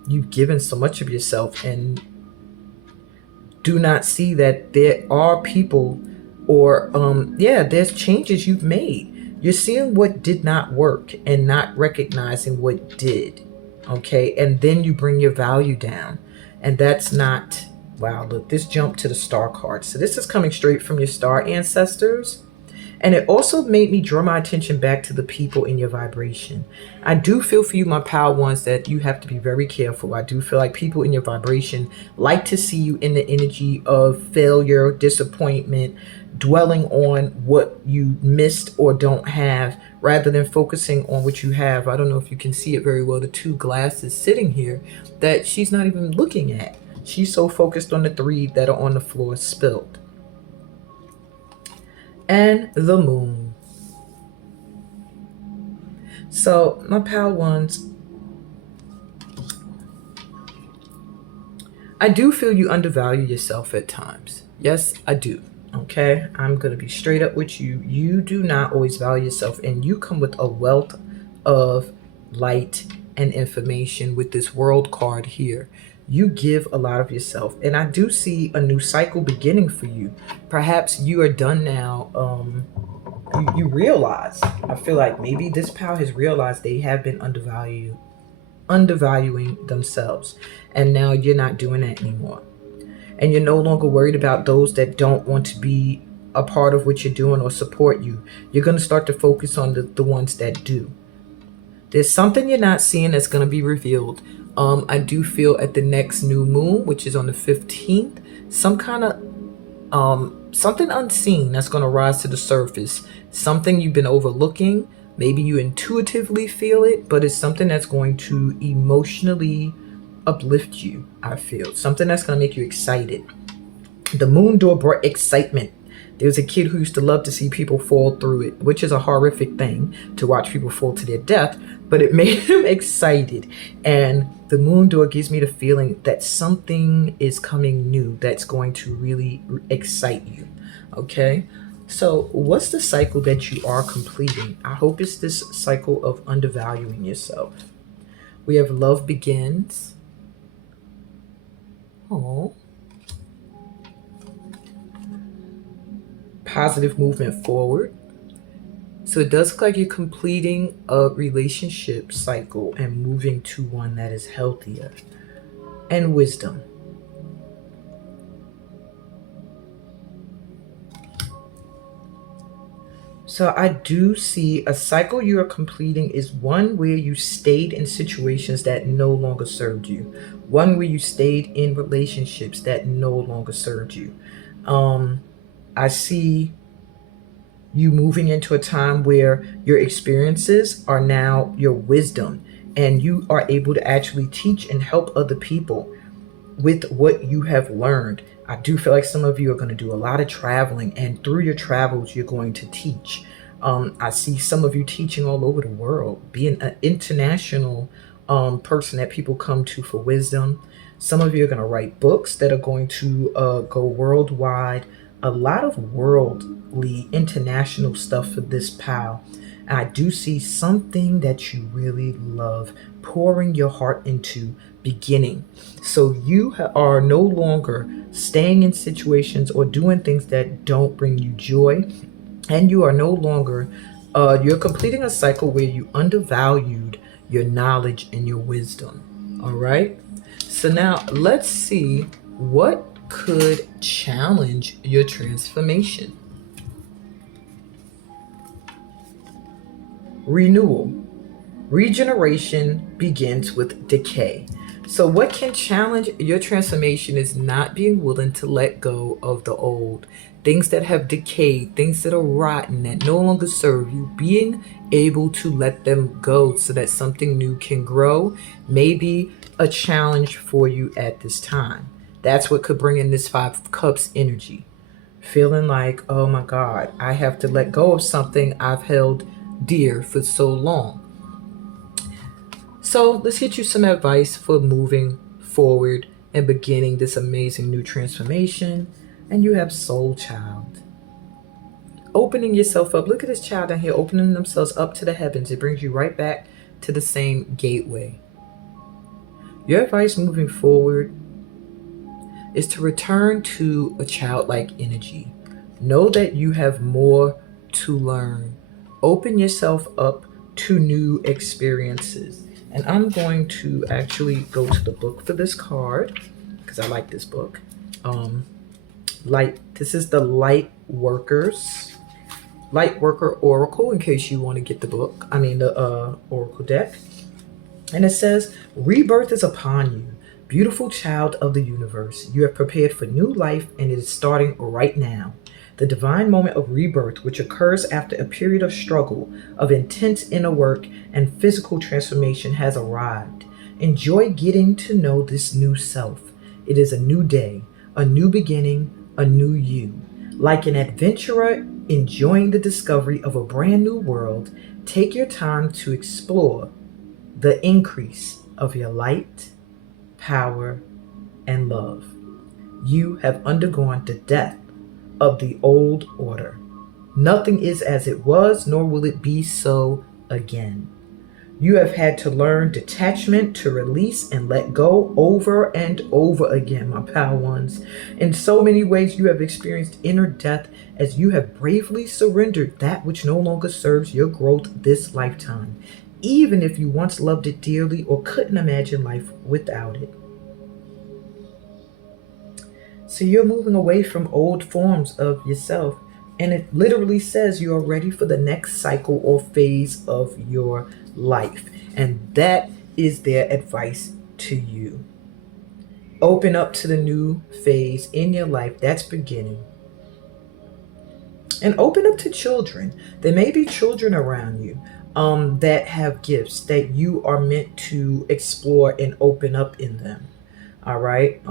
You've given so much of yourself and do not see that there are people, or there's changes you've made. You're seeing what did not work and not recognizing what did. Okay, and then you bring your value down. And that's not, wow, look, this jumped to the star card. So this is coming straight from your star ancestors. And it also made me draw my attention back to the people in your vibration. I do feel for you, my power ones, that you have to be very careful. I do feel like people in your vibration like to see you in the energy of failure, disappointment, dwelling on what you missed or don't have, rather than focusing on what you have. I don't know if you can see it very well, the two glasses sitting here that she's not even looking at. She's so focused on the three that are on the floor spilled. And the moon. So my pal ones, I do feel you undervalue yourself at times. Yes, I do. Okay, I'm going to be straight up with you. You do not always value yourself, and you come with a wealth of light and information with this world card here. You give a lot of yourself, and I do see a new cycle beginning for you. Perhaps you are done now. You realize, I feel like maybe this pal has realized they have been undervaluing themselves, and now you're not doing that anymore. And you're no longer worried about those that don't want to be a part of what you're doing or support you. You're going to start to focus on the ones that do. There's something you're not seeing that's going to be revealed. I do feel at the next new moon, which is on the 15th, some kind of something unseen that's going to rise to the surface. Something you've been overlooking. Maybe you intuitively feel it, but it's something that's going to emotionally uplift you. I feel something that's going to make you excited. The moon door brought excitement. There's a kid who used to love to see people fall through it, which is a horrific thing to watch people fall to their death, but it made him excited. And the moon door gives me the feeling that something is coming new that's going to really excite you. Okay? So what's the cycle that you are completing? I hope it's this cycle of undervaluing yourself. We have love begins. Oh. Positive movement forward. So it does look like you're completing a relationship cycle and moving to one that is healthier. And wisdom. So I do see a cycle you are completing is one where you stayed in situations that no longer served you. One where you stayed in relationships that no longer served you. I see you moving into a time where your experiences are now your wisdom, and you are able to actually teach and help other people with what you have learned. I do feel like some of you are going to do a lot of traveling, and through your travels, you're going to teach. I see some of you teaching all over the world, being an international person that people come to for wisdom. Some of you are going to write books that are going to go worldwide. A lot of worldly, international stuff for this pal. I do see something that you really love pouring your heart into beginning. So you are no longer staying in situations or doing things that don't bring you joy. And you are no longer, you're completing a cycle where you undervalued your knowledge and your wisdom. All right. So now let's see what could challenge your transformation. Renewal. Regeneration begins with decay. So what can challenge your transformation is not being willing to let go of the old. Things that have decayed, things that are rotten, that no longer serve you, being able to let them go so that something new can grow may be a challenge for you at this time. That's what could bring in this 5 of Cups energy. Feeling like, oh my God, I have to let go of something I've held dear for so long. So let's get you some advice for moving forward and beginning this amazing new transformation. And you have Soul Child. Opening yourself up. Look at this child down here opening themselves up to the heavens. It brings you right back to the same gateway. Your advice moving forward is to return to a childlike energy. Know that you have more to learn. Open yourself up to new experiences. And I'm going to actually go to the book for this card because I like this book. This is the Light Worker Oracle, in case you want to get the book. The Oracle deck. And it says, rebirth is upon you, beautiful child of the universe. You have prepared for new life, and it is starting right now. The divine moment of rebirth, which occurs after a period of struggle, of intense inner work and physical transformation, has arrived. Enjoy getting to know this new self. It is a new day, a new beginning, a new you. Like an adventurer enjoying the discovery of a brand new world, take your time to explore the increase of your light, power, and love. You have undergone the death of the old order. Nothing is as it was, nor will it be so again. You have had to learn detachment, to release and let go over and over again, my pal ones. In so many ways, you have experienced inner death as you have bravely surrendered that which no longer serves your growth this lifetime, even if you once loved it dearly or couldn't imagine life without it. So you're moving away from old forms of yourself, and it literally says you are ready for the next cycle or phase of your life. And that is their advice to you. Open up to the new phase in your life that's beginning. And open up to children. There may be children around you that have gifts that you are meant to explore and open up in them. All right.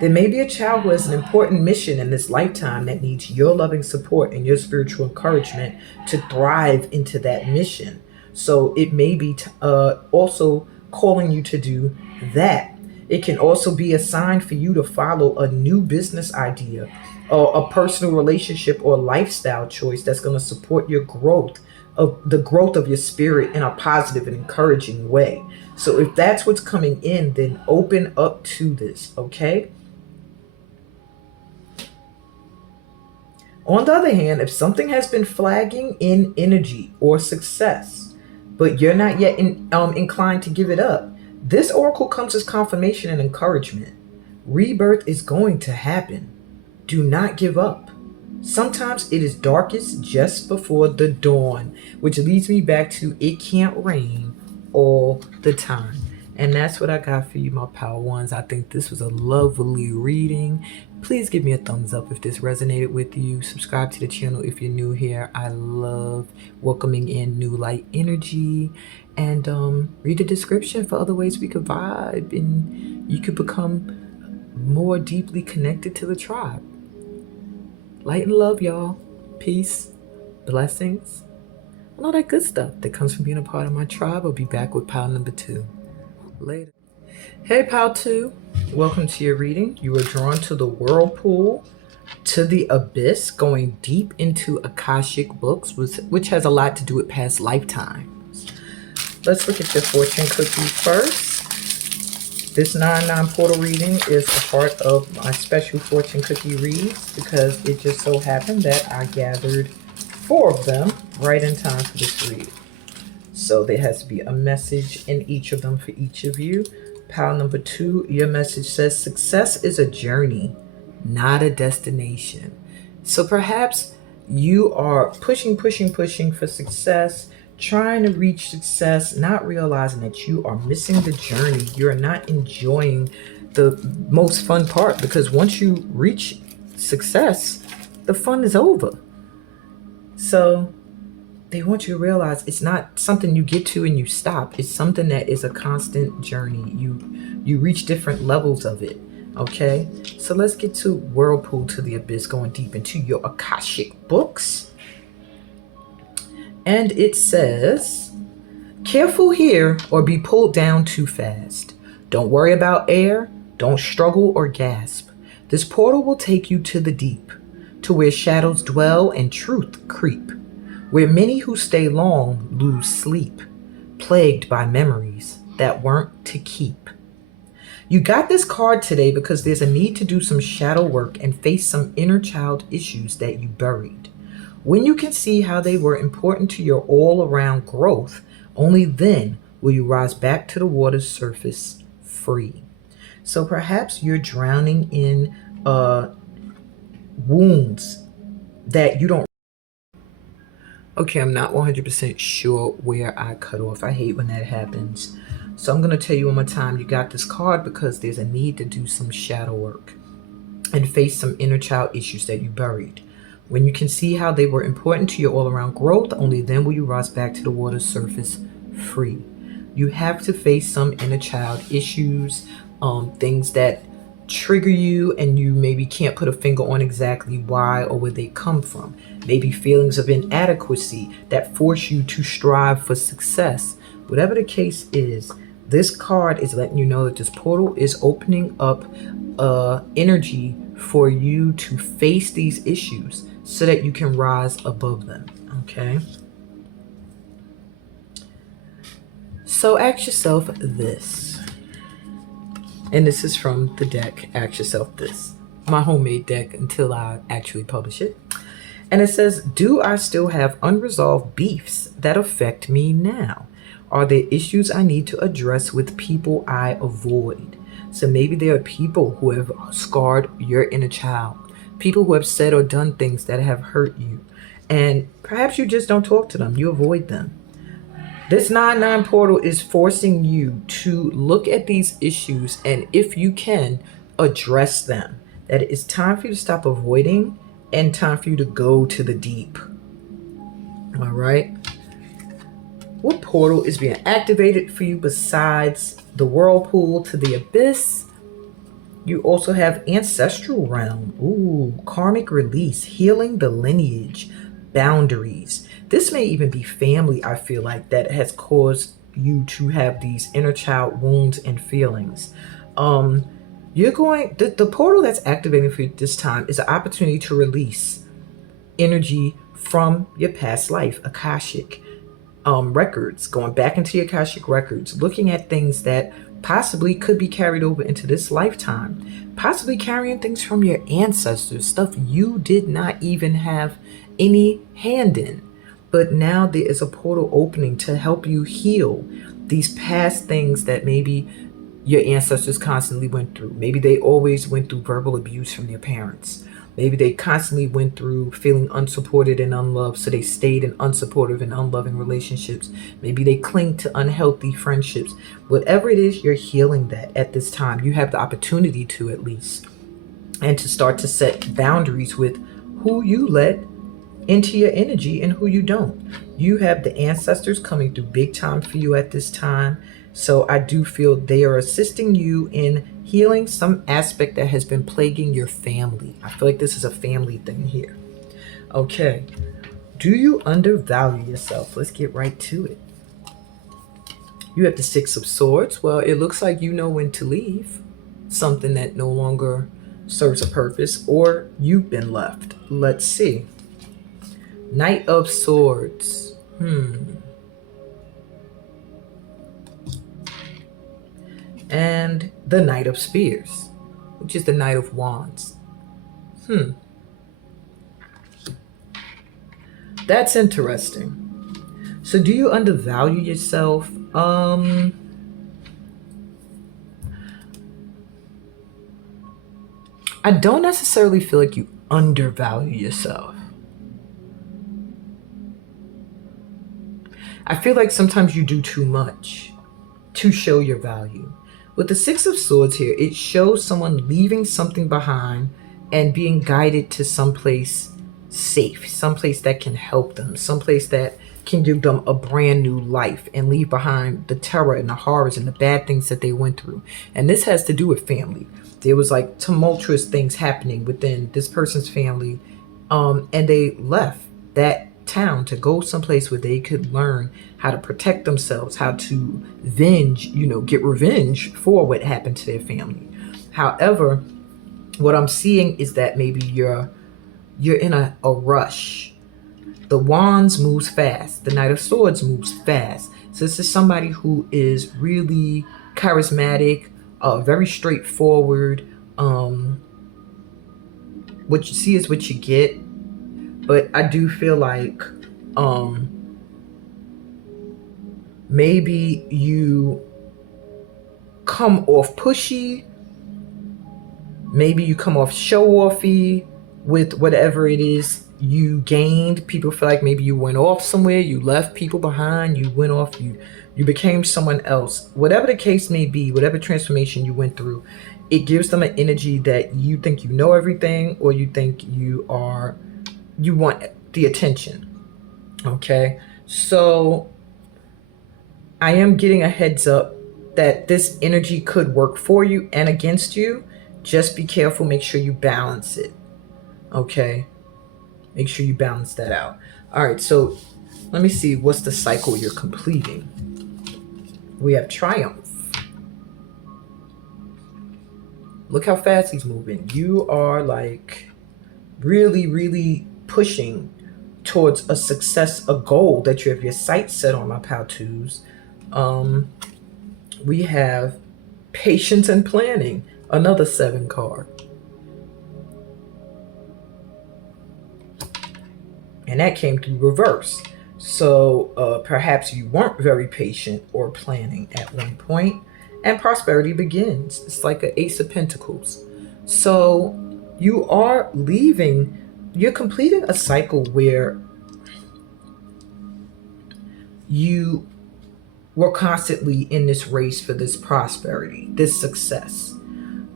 There may be a child who has an important mission in this lifetime that needs your loving support and your spiritual encouragement to thrive into that mission. So it may be also calling you to do that. It can also be a sign for you to follow a new business idea or a personal relationship or lifestyle choice that's going to support your growth of your spirit in a positive and encouraging way. So if that's what's coming in, then open up to this, okay? On the other hand, if something has been flagging in energy or success, but you're not yet inclined to give it up, this oracle comes as confirmation and encouragement. Rebirth is going to happen. Do not give up. Sometimes it is darkest just before the dawn, which leads me back to it can't rain all the time. And that's what I got for you, my power ones. I think this was a lovely reading. Please give me a thumbs up if this resonated with you. Subscribe to the channel if you're new here. I love welcoming in new light energy. And read the description for other ways we could vibe and you could become more deeply connected to the tribe. Light and love, y'all. Peace, blessings, and all that good stuff that comes from being a part of my tribe. I'll be back with pile number 2 later. Hey, pile 2. Welcome to your reading. You were drawn to the whirlpool, to the abyss, going deep into Akashic books, which has a lot to do with past lifetimes. Let's look at your fortune cookie first. This 9/9 portal reading is a part of my special fortune cookie reads because it just so happened that I gathered 4 of them right in time for this read. So there has to be a message in each of them for each of you. Pile number 2, your message says success is a journey, not a destination. So perhaps you are pushing for success, trying to reach success, not realizing that you are missing the journey. You're not enjoying the most fun part, because once you reach success, the fun is over. So they want you to realize it's not something you get to and you stop. It's something that is a constant journey. You reach different levels of it. Okay, so let's get to Whirlpool to the Abyss, going deep into your Akashic books. And it says, careful here or be pulled down too fast. Don't worry about air. Don't struggle or gasp. This portal will take you to the deep, to where shadows dwell and truth creep, where many who stay long lose sleep, plagued by memories that weren't to keep. You got this card today because there's a need to do some shadow work and face some inner child issues that you buried. When you can see how they were important to your all-around growth, only then will you rise back to the water's surface free. So perhaps you're drowning in wounds that you don't. Okay, I'm not 100% sure where I cut off. I hate when that happens. So I'm going to tell you one more time, you got this card because there's a need to do some shadow work and face some inner child issues that you buried. When you can see how they were important to your all-around growth, only then will you rise back to the water's surface free. You have to face some inner child issues, things that trigger you and you maybe can't put a finger on exactly why or where they come from. Maybe feelings of inadequacy that force you to strive for success. Whatever the case is, this card is letting you know that this portal is opening up energy for you to face these issues so that you can rise above them. Okay? So ask yourself this. And this is from the deck, Ask Yourself This. My homemade deck until I actually publish it. And it says, do I still have unresolved beefs that affect me now? Are there issues I need to address with people I avoid? So maybe there are people who have scarred your inner child, people who have said or done things that have hurt you. And perhaps you just don't talk to them, you avoid them. This 9-9 portal is forcing you to look at these issues and, if you can, address them. That it's time for you to stop avoiding and time for you to go to the deep. All right? What portal is being activated for you besides the whirlpool to the abyss? You also have ancestral realm. Ooh, karmic release, healing the lineage, boundaries. This may even be family, I feel like, that has caused you to have these inner child wounds and feelings. The portal that's activating for you this time is an opportunity to release energy from your past life, Akashic records, going back into your Akashic records, looking at things that possibly could be carried over into this lifetime, possibly carrying things from your ancestors, stuff you did not even have any hand in. But now there is a portal opening to help you heal these past things that maybe your ancestors constantly went through. Maybe they always went through verbal abuse from their parents. Maybe they constantly went through feeling unsupported and unloved, so they stayed in unsupportive and unloving relationships. Maybe they cling to unhealthy friendships. Whatever it is, you're healing that at this time. You have the opportunity to, at least, and to start to set boundaries with who you let into your energy and who you don't. You have the ancestors coming through big time for you at this time. So I do feel they are assisting you in healing some aspect that has been plaguing your family. I feel like this is a family thing here. Okay. Do you undervalue yourself? Let's get right to it. You have the Six of Swords. Well, it looks like you know when to leave something that no longer serves a purpose, or you've been left. Let's see. Knight of Swords. And the Knight of Spears, which is the Knight of Wands. That's interesting. So do you undervalue yourself? I don't necessarily feel like you undervalue yourself. I feel like sometimes you do too much to show your value. With the Six of Swords here, it shows someone leaving something behind and being guided to someplace safe, someplace that can help them, someplace that can give them a brand new life and leave behind the terror and the horrors and the bad things that they went through. And this has to do with family. There was like tumultuous things happening within this person's family, and they left that town to go someplace where they could learn how to protect themselves, how to get revenge for what happened to their family. However, what I'm seeing is that maybe you're in a rush. The Wands moves fast. The Knight of Swords moves fast. So this is somebody who is really charismatic, very straightforward. What you see is what you get. But I do feel like Maybe you come off pushy. Maybe you come off show-offy with whatever it is you gained. People feel like maybe you went off somewhere, you left people behind, you went off, you became someone else. Whatever the case may be, whatever transformation you went through, it gives them an energy that you think you know everything, or you think you want the attention. Okay? So I am getting a heads up that this energy could work for you and against you. Just be careful. Make sure you balance it. Okay? Make sure you balance that out. All right, so let me see. What's the cycle you're completing? We have triumph. Look how fast he's moving. You are like really, really pushing towards a success, a goal that you have your sights set on, my pal twos. We have patience and planning, another 7 card. And that came through reverse. So perhaps you weren't very patient or planning at one point, and prosperity begins. It's like an Ace of Pentacles. So you are you're completing a cycle where you were constantly in this race for this prosperity, this success.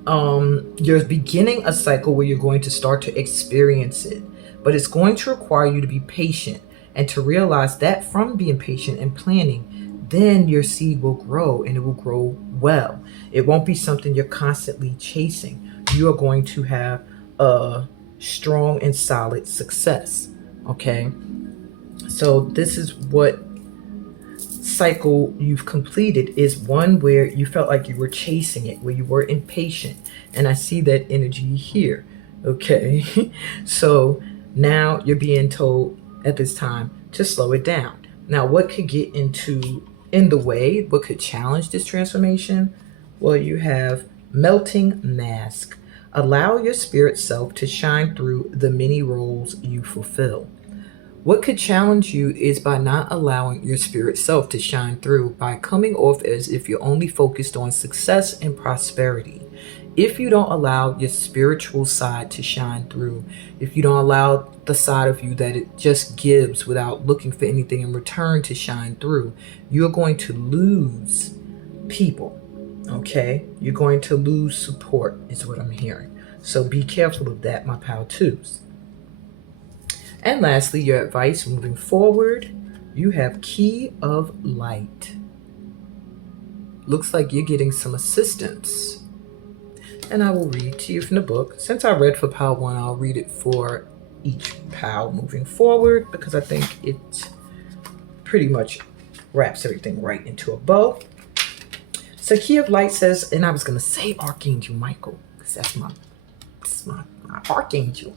You're beginning a cycle where you're going to start to experience it, but it's going to require you to be patient and to realize that from being patient and planning, then your seed will grow, and it will grow well. It won't be something you're constantly chasing. You are going to have a strong and solid success. Okay? So this is what cycle you've completed, is one where you felt like you were chasing it, where you were impatient. And I see that energy here. Okay? So now you're being told at this time to slow it down. Now, what could get in the way? What could challenge this transformation? Well, you have melting mask. Allow your spirit self to shine through the many roles you fulfill. What could challenge you is by not allowing your spirit self to shine through, by coming off as if you're only focused on success and prosperity. If you don't allow your spiritual side to shine through, if you don't allow the side of you that it just gives without looking for anything in return to shine through, you're going to lose people. Okay? You're going to lose support, is what I'm hearing. So be careful of that, my pal twos. And lastly, your advice moving forward, you have Key of Light. Looks like you're getting some assistance. And I will read to you from the book. Since I read for pal 1, I'll read it for each pal moving forward, because I think it pretty much wraps everything right into a bow. So Key of Light says, and I was going to say Archangel Michael, because that's my Archangel.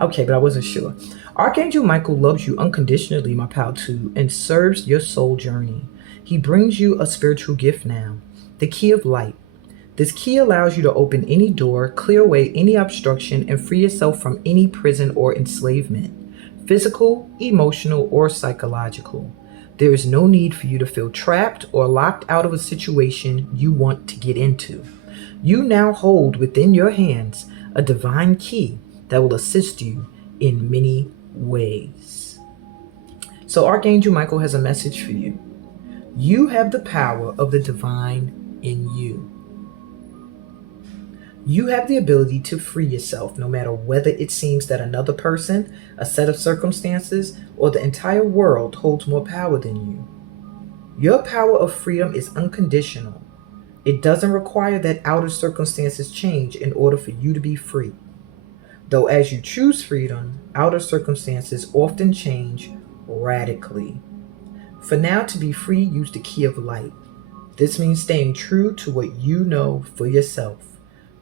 Okay, but I wasn't sure. Archangel Michael loves you unconditionally, my pal 2, and serves your soul journey. He brings you a spiritual gift now, the Key of Light. This key allows you to open any door, clear away any obstruction, and free yourself from any prison or enslavement, physical, emotional, or psychological. There is no need for you to feel trapped or locked out of a situation you want to get into. You now hold within your hands a divine key that will assist you in many ways. So Archangel Michael has a message for you. You have the power of the divine in you. You have the ability to free yourself, no matter whether it seems that another person, a set of circumstances, or the entire world holds more power than you. Your power of freedom is unconditional. It doesn't require that outer circumstances change in order for you to be free. Though as you choose freedom, outer circumstances often change radically. For now, to be free, use the Key of Light. This means staying true to what you know for yourself.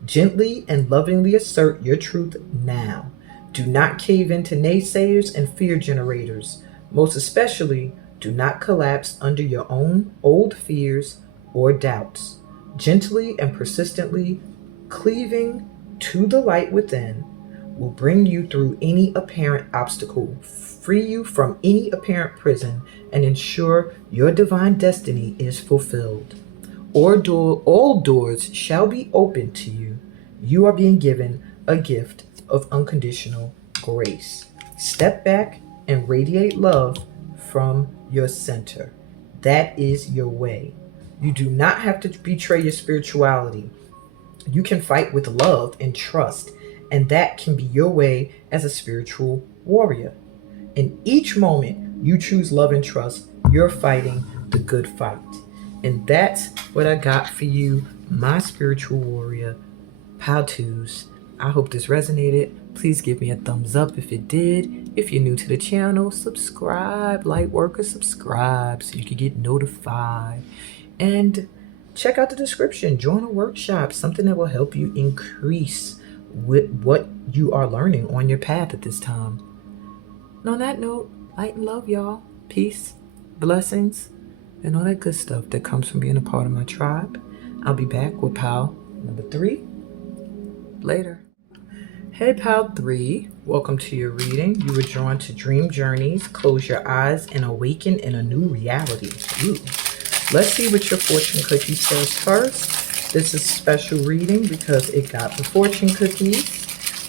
Gently and lovingly assert your truth now. Do not cave into naysayers and fear generators. Most especially, do not collapse under your own old fears or doubts. Gently and persistently cleaving to the light within, will bring you through any apparent obstacle, free you from any apparent prison, and ensure your divine destiny is fulfilled. All doors shall be opened to you. You are being given a gift of unconditional grace. Step back and radiate love from your center. That is your way. You do not have to betray your spirituality. You can fight with love and trust, and that can be your way as a spiritual warrior. In each moment you choose love and trust, you're fighting the good fight. And that's what I got for you, my spiritual warrior, how-tos. I hope this resonated. Please give me a thumbs up if it did. If you're new to the channel, subscribe, light worker, subscribe so you can get notified. And check out the description. Join a workshop, something that will help you increase with what you are learning on your path at this time. And on that note, light and love, y'all. Peace, blessings, and all that good stuff that comes from being a part of my tribe. I'll be back with pal number 3 later. Hey, pal 3, welcome to your reading. You were drawn to Dream Journeys. Close your eyes and awaken in a new reality. Ooh. Let's see what your fortune cookie says first. This is special reading because it got the fortune cookies.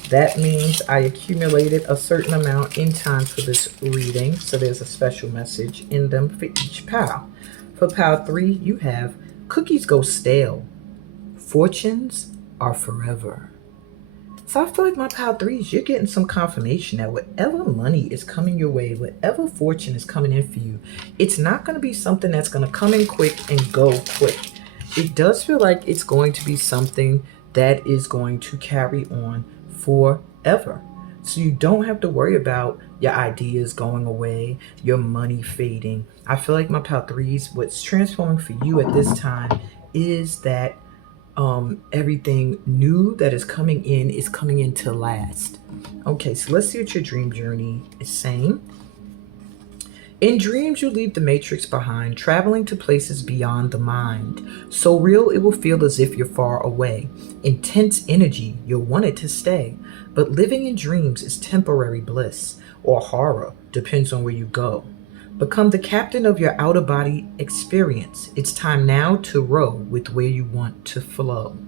That means I accumulated a certain amount in time for this reading. So there's a special message in them for each pal. For pal 3, you have cookies go stale. Fortunes are forever. So I feel like my pal 3s, you're getting some confirmation that whatever money is coming your way, whatever fortune is coming in for you, it's not going to be something that's going to come in quick and go quick. It does feel like it's going to be something that is going to carry on forever. So you don't have to worry about your ideas going away, your money fading. I feel like my pal 3s, what's transforming for you at this time is that everything new that is coming in to last. Okay, so let's see what your dream journey is saying. In dreams, you leave the matrix behind, traveling to places beyond the mind. So real, it will feel as if you're far away. Intense energy, you'll want it to stay. But living in dreams is temporary bliss or horror, depends on where you go. Become the captain of your out-of-body experience. It's time now to row with where you want to flow.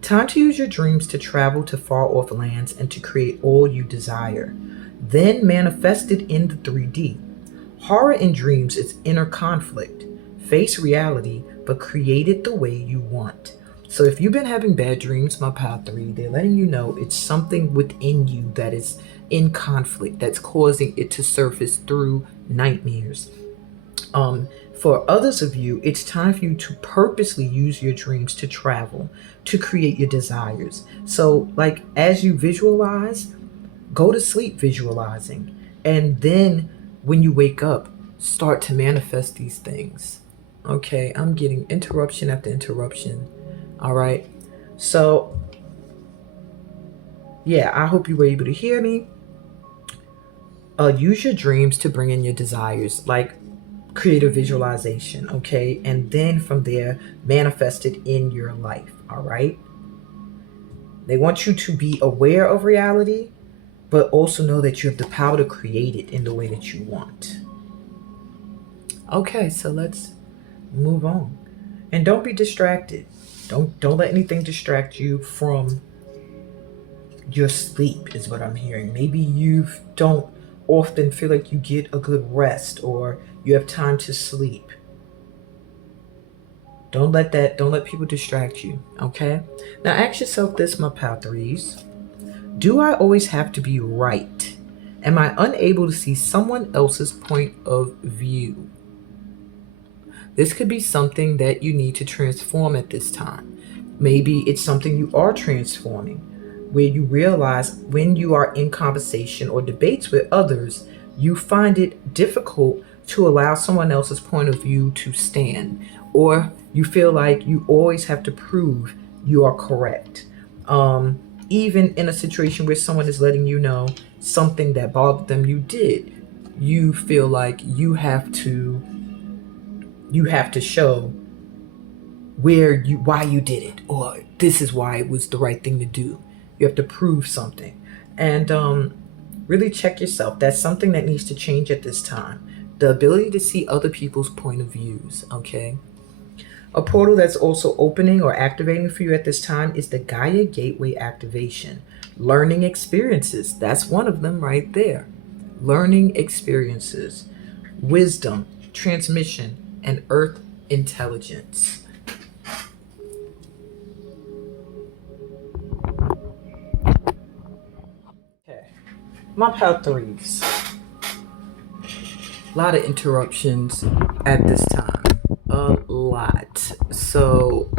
Time to use your dreams to travel to far-off lands and to create all you desire. Then manifest it in the 3D. Horror in dreams is inner conflict. Face reality, but create it the way you want. So if you've been having bad dreams, my pal 3, they're letting you know it's something within you that is in conflict that's causing it to surface through nightmares. For others of you, it's time for you to purposely use your dreams to travel, to create your desires. So like as you visualize, go to sleep visualizing, and then when you wake up, start to manifest these things. Okay, I'm getting interruption after interruption. All right, so yeah, I hope you were able to hear me. Use your dreams to bring in your desires, like create a visualization, okay? And then from there, manifest it in your life, all right? They want you to be aware of reality, but also know that you have the power to create it in the way that you want. Okay, so let's move on. And don't be distracted. Don't let anything distract you from your sleep, is what I'm hearing. Maybe you don't often feel like you get a good rest or you have time to sleep. Don't let people distract you, okay? Now ask yourself this, my pal 3s. Do I always have to be right? Am I unable to see someone else's point of view? This could be something that you need to transform at this time. Maybe it's something you are transforming, where you realize when you are in conversation or debates with others, you find it difficult to allow someone else's point of view to stand, or you feel like you always have to prove you are correct. Even in a situation where someone is letting you know something that bothered them you did, you feel like you have to show why you did it, or this is why it was the right thing to do. You have to prove something. And really check yourself. That's something that needs to change at this time. The ability to see other people's point of views, okay? A portal that's also opening or activating for you at this time is the Gaia Gateway activation. Learning experiences, that's one of them right there. Learning experiences, wisdom, transmission, and earth intelligence. Okay, my pal threes. A lot of interruptions at this time. A lot. So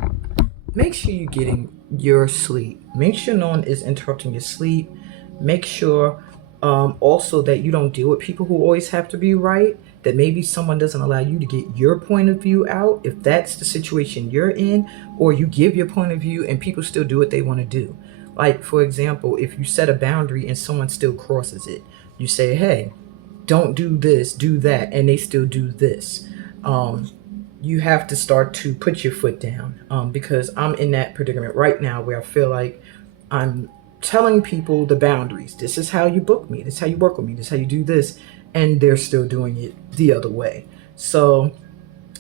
make sure you're getting your sleep. Make sure no one is interrupting your sleep. Make sure also that you don't deal with people who always have to be right. That maybe someone doesn't allow you to get your point of view out, if that's the situation you're in, or you give your point of view and people still do what they want to do. Like, for example, if you set a boundary and someone still crosses it, you say, hey, don't do this, do that, and they still do this. You have to start to put your foot down, because I'm in that predicament right now where I feel like I'm telling people the boundaries. This is how you book me. This is how you work with me. This is how you do this. And they're still doing it the other way. So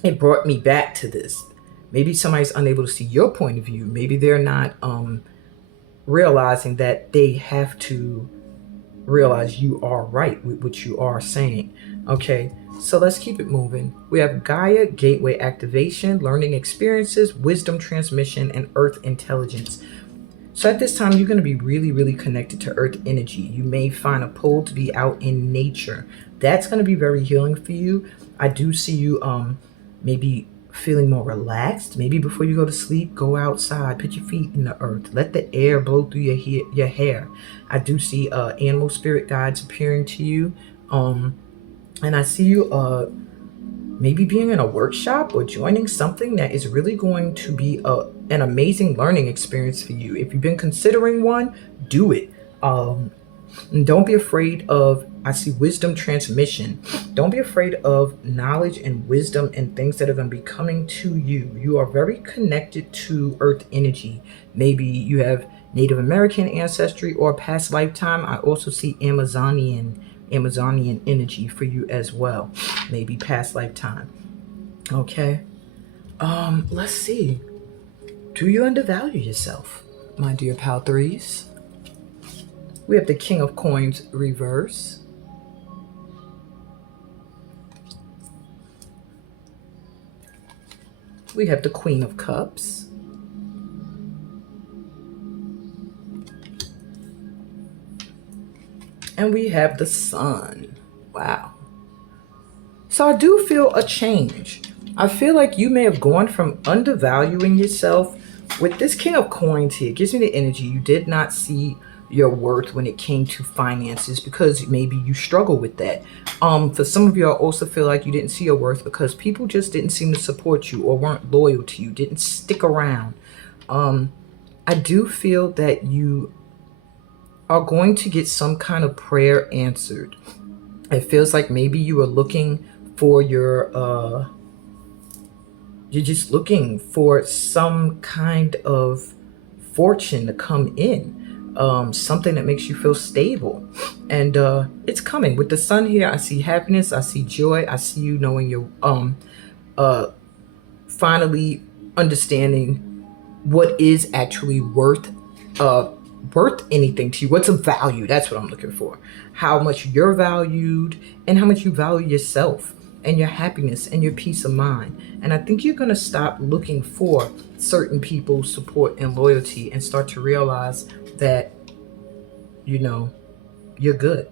it brought me back to this. Maybe somebody's unable to see your point of view. Maybe they're not realizing that they have to realize you are right with what you are saying. Okay, so let's keep it moving. We have Gaia Gateway activation, learning experiences, wisdom transmission, and earth intelligence. So at this time, you're going to be really, really connected to earth energy. You may find a pull to be out in nature. That's going to be very healing for you. I do see you maybe feeling more relaxed. Maybe before you go to sleep, go outside, put your feet in the earth, let the air blow through your hair. I do see animal spirit guides appearing to you, and I see you maybe being in a workshop or joining something that is really going to be an amazing learning experience for you. If you've been considering one, do it. And don't be afraid of, I see wisdom transmission. Don't be afraid of knowledge and wisdom and things that are going to be coming to you. You are very connected to earth energy. Maybe you have Native American ancestry or past lifetime. I also see Amazonian energy for you as well. Maybe past lifetime. Okay. Let's see. Do you undervalue yourself, my dear pal threes? We have the King of Coins reverse. We have the Queen of Cups. And we have the Sun. Wow. So I do feel a change. I feel like you may have gone from undervaluing yourself. With this King of Coins here, it gives me the energy you did not see your worth when it came to finances, because maybe you struggle with that. For some of you, I also feel like you didn't see your worth because people just didn't seem to support you or weren't loyal to you, didn't stick around. I do feel that you are going to get some kind of prayer answered. It feels like maybe you are looking for you're just looking for some kind of fortune to come in. Something that makes you feel stable, and it's coming. With the Sun here, I see happiness, I see joy, I see you knowing you're finally understanding what is actually worth anything to you. What's of value? That's what I'm looking for. How much you're valued and how much you value yourself and your happiness and your peace of mind. And I think you're going to stop looking for certain people's support and loyalty and start to realize that, you're good.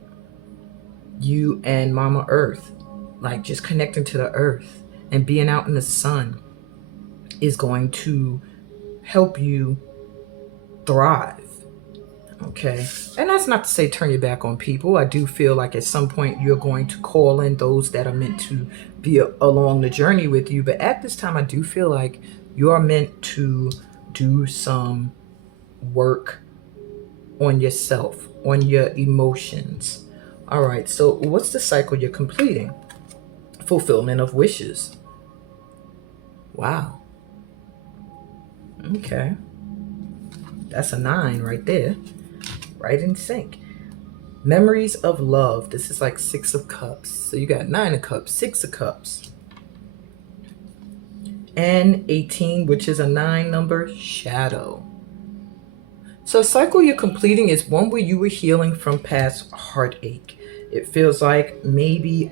You and Mama Earth, like just connecting to the earth and being out in the sun is going to help you thrive. Okay. And that's not to say turn your back on people. I do feel like at some point you're going to call in those that are meant to be along the journey with you. But at this time, I do feel like you are meant to do some work on yourself, on your emotions. All right. So what's the cycle you're completing? Fulfillment of wishes. Wow. Okay. That's a 9 right there. Right in sync. Memories of love. This is like 6 of cups. So you got 9 of cups, 6 of cups. And 18, which is a 9 number, shadow. So a cycle you're completing is one where you were healing from past heartache. It feels like maybe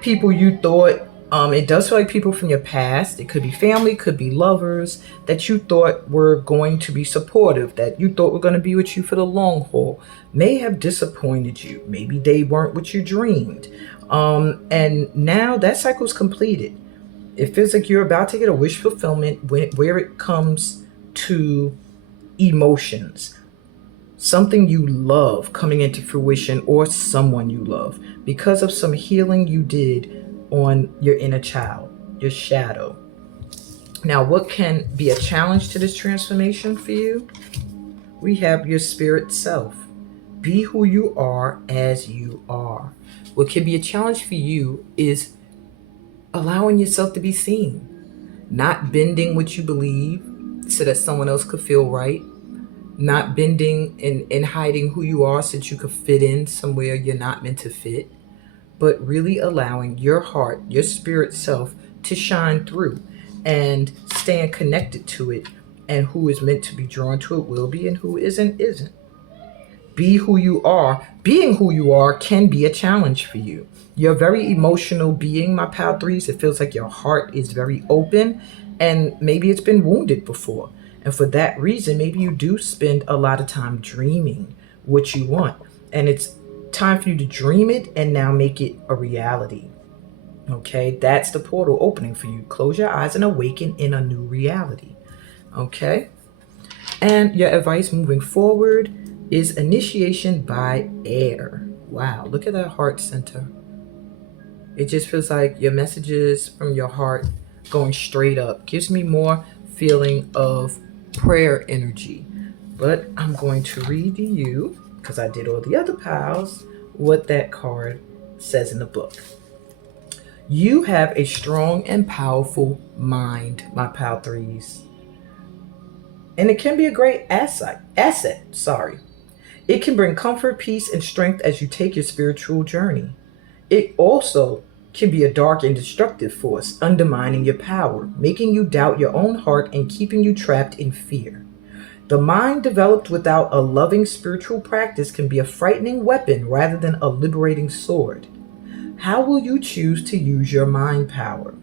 people you thought, it does feel like people from your past. It could be family, could be lovers that you thought were going to be supportive, that you thought were going to be with you for the long haul, may have disappointed you. Maybe they weren't what you dreamed. And now that cycle's completed. It feels like you're about to get a wish fulfillment where it comes to emotions, something you love coming into fruition, or someone you love because of some healing you did on your inner child, your shadow. Now, what can be a challenge to this transformation for you? We have your spirit self. Be who you are as you are. What can be a challenge for you is allowing yourself to be seen, not bending what you believe so that someone else could feel right, not bending and hiding who you are so that you could fit in somewhere you're not meant to fit, but really allowing your heart, your spirit self to shine through and staying connected to it. And who is meant to be drawn to it will be, and who isn't. Be who you are. Being who you are can be a challenge for you. You're a very emotional being, my pal threes. It feels like your heart is very open, and maybe it's been wounded before. And for that reason, maybe you do spend a lot of time dreaming what you want. And it's time for you to dream it and now make it a reality. Okay, that's the portal opening for you. Close your eyes and awaken in a new reality. Okay, and your advice moving forward is initiation by air. Wow, look at that heart center. It just feels like your messages from your heart going straight up. Gives me more feeling of prayer energy. But I'm going to read to you, because I did all the other piles, what that card says in the book. You have a strong and powerful mind, my pal threes. And it can be a great asset. It can bring comfort, peace, and strength as you take your spiritual journey. It also can be a dark and destructive force, undermining your power, making you doubt your own heart and keeping you trapped in fear. The mind developed without a loving spiritual practice can be a frightening weapon rather than a liberating sword. How will you choose to use your mind power?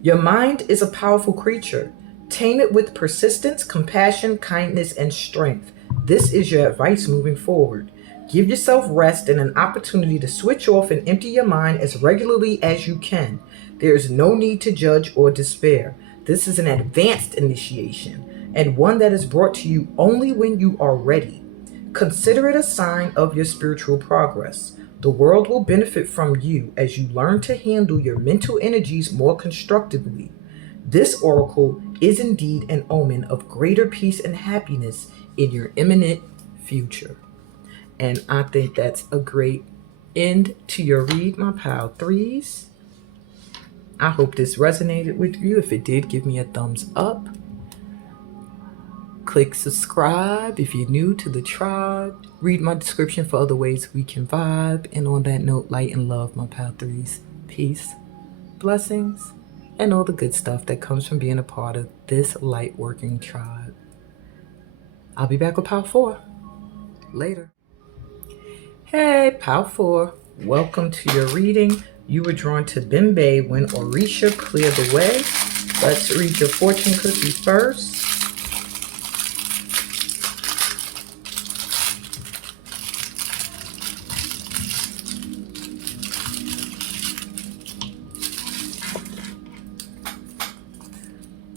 Your mind is a powerful creature. Tame it with persistence, compassion, kindness, and strength. This is your advice moving forward. Give yourself rest and an opportunity to switch off and empty your mind as regularly as you can. There is no need to judge or despair. This is an advanced initiation, and one that is brought to you only when you are ready. Consider it a sign of your spiritual progress. The world will benefit from you as you learn to handle your mental energies more constructively. This oracle is indeed an omen of greater peace and happiness in your imminent future. And I think that's a great end to your read, my pal threes. I hope this resonated with you. If it did, give me a thumbs up. Click subscribe if you're new to the tribe. Read my description for other ways we can vibe. And on that note, light and love, my pal threes. Peace, blessings, and all the good stuff that comes from being a part of this light working tribe. I'll be back with pal 4. Later. Hey, pal 4. Welcome to your reading. You were drawn to Bimbe when Orisha cleared the way. Let's read your fortune cookie first.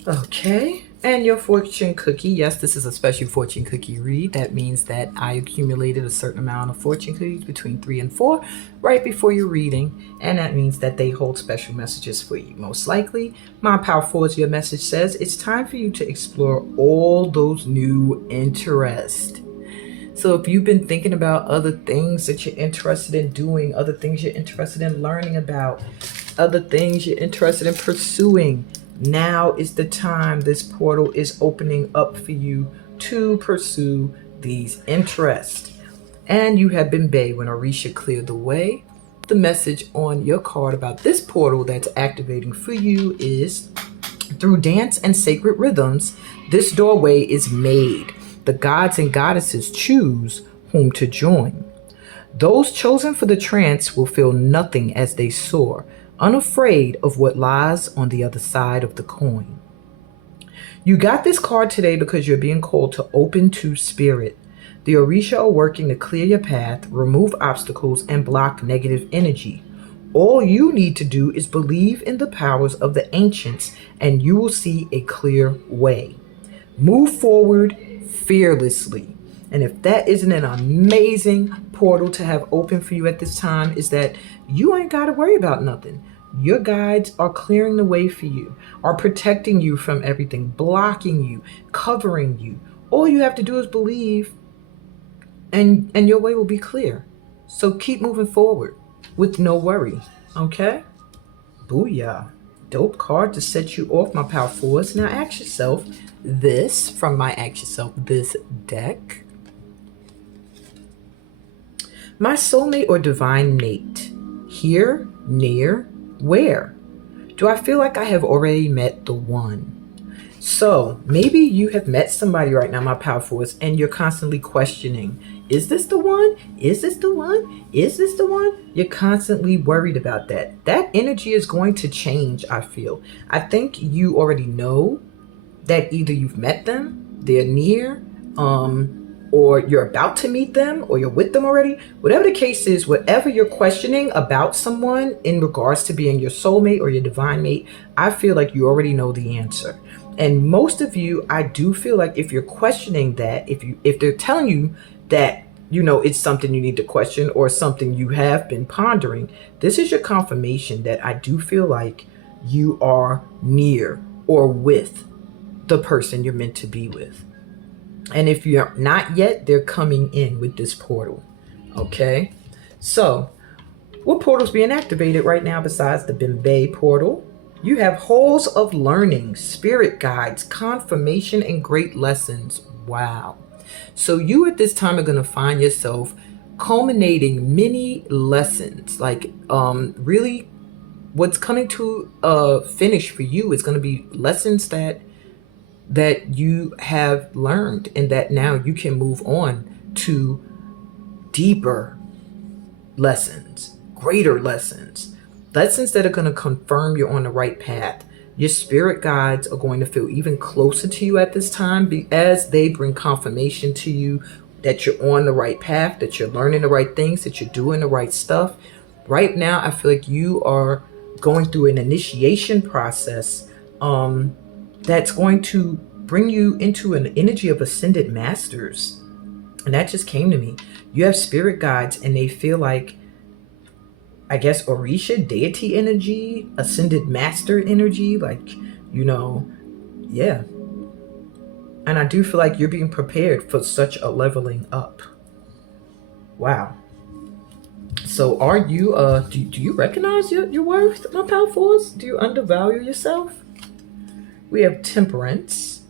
Okay, and your fortune cookie. Yes, this is a special fortune cookie read. That means that I accumulated a certain amount of fortune cookies between 3 and 4 right before your reading, and that means that they hold special messages for you. Most likely, my Power 4's your message says it's time for you to explore all those new interests. So if you've been thinking about other things that you're interested in doing, other things you're interested in learning about, other things you're interested in pursuing, Now is the time this portal is opening up for you to pursue these interests. And you have been Bay when Orisha cleared the way. The message on your card about this portal that's activating for you is, through dance and sacred rhythms, this doorway is made. The gods and goddesses choose whom to join. Those chosen for the trance will feel nothing as they soar, unafraid of what lies on the other side of the coin. You got this card today because you're being called to open to spirit. The Orisha are working to clear your path, remove obstacles, and block negative energy. All you need to do is believe in the powers of the ancients, and you will see a clear way. Move forward fearlessly. And if that isn't an amazing portal to have open for you at this time, is that you ain't got to worry about nothing. Your guides are clearing the way for you, are protecting you from everything, blocking you, covering you. All you have to do is believe, and your way will be clear. So keep moving forward with no worry, okay? Booyah. Dope card to set you off, my power force. Now ask yourself this from my Ask Yourself This deck. My soulmate or divine mate, here, near, where? Do I feel like I have already met the one? So maybe you have met somebody right now, my power force, and you're constantly questioning, is this the one? Is this the one? Is this the one? You're constantly worried about that. That energy is going to change, I feel. I think you already know that either you've met them, they're near, or you're about to meet them, or you're with them already. Whatever the case is, whatever you're questioning about someone in regards to being your soulmate or your divine mate, I feel like you already know the answer. And most of you, I do feel like if you're questioning that, if they're telling you that, it's something you need to question or something you have been pondering, this is your confirmation that I do feel like you are near or with the person you're meant to be with. And if you're not yet, they're coming in with this portal. Okay? So, what portal's being activated right now besides the Bimbay portal? You have halls of learning, spirit guides, confirmation, and great lessons. Wow. So you at this time are going to find yourself culminating many lessons. Like really what's coming to a finish for you is going to be lessons that you have learned, and that now you can move on to deeper lessons, greater lessons that are going to confirm you're on the right path. Your spirit guides are going to feel even closer to you at this time as they bring confirmation to you that you're on the right path, that you're learning the right things, that you're doing the right stuff. Right now, I feel like you are going through an initiation process that's going to bring you into an energy of ascended masters. And that just came to me. You have spirit guides, and they feel like, I guess, Orisha, deity energy, ascended master energy, like, yeah. And I do feel like you're being prepared for such a leveling up. Wow. So are you, do you recognize your worth, my power force? Do you undervalue yourself? We have temperance.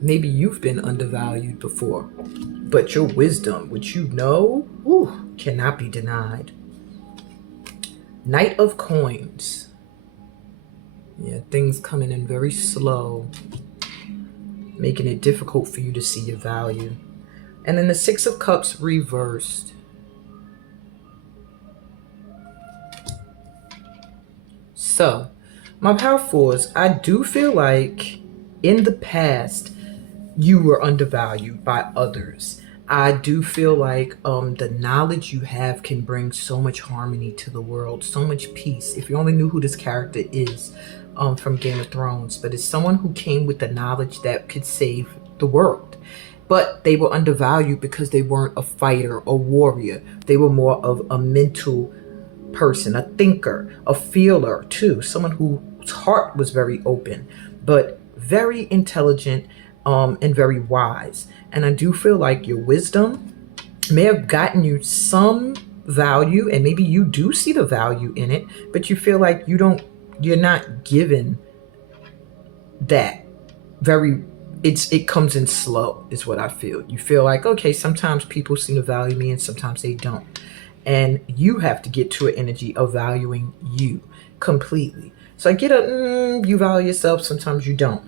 Maybe you've been undervalued before, but your wisdom, which cannot be denied. Knight of Coins. Yeah, things coming in very slow, making it difficult for you to see your value. And then the Six of Cups reversed. So, my power force, I do feel like in the past, you were undervalued by others. I do feel like the knowledge you have can bring so much harmony to the world, so much peace. If you only knew who this character is from Game of Thrones, but it's someone who came with the knowledge that could save the world. But they were undervalued because they weren't a fighter, a warrior. They were more of a mental person, a thinker, a feeler too, someone whose heart was very open, but very intelligent and very wise. And I do feel like your wisdom may have gotten you some value, and maybe you do see the value in it, but you feel like you don't you're not given that it comes in slow, is what I feel. You feel like, okay, sometimes people seem to value me and sometimes they don't. And you have to get to an energy of valuing you completely. So I get you value yourself, sometimes you don't.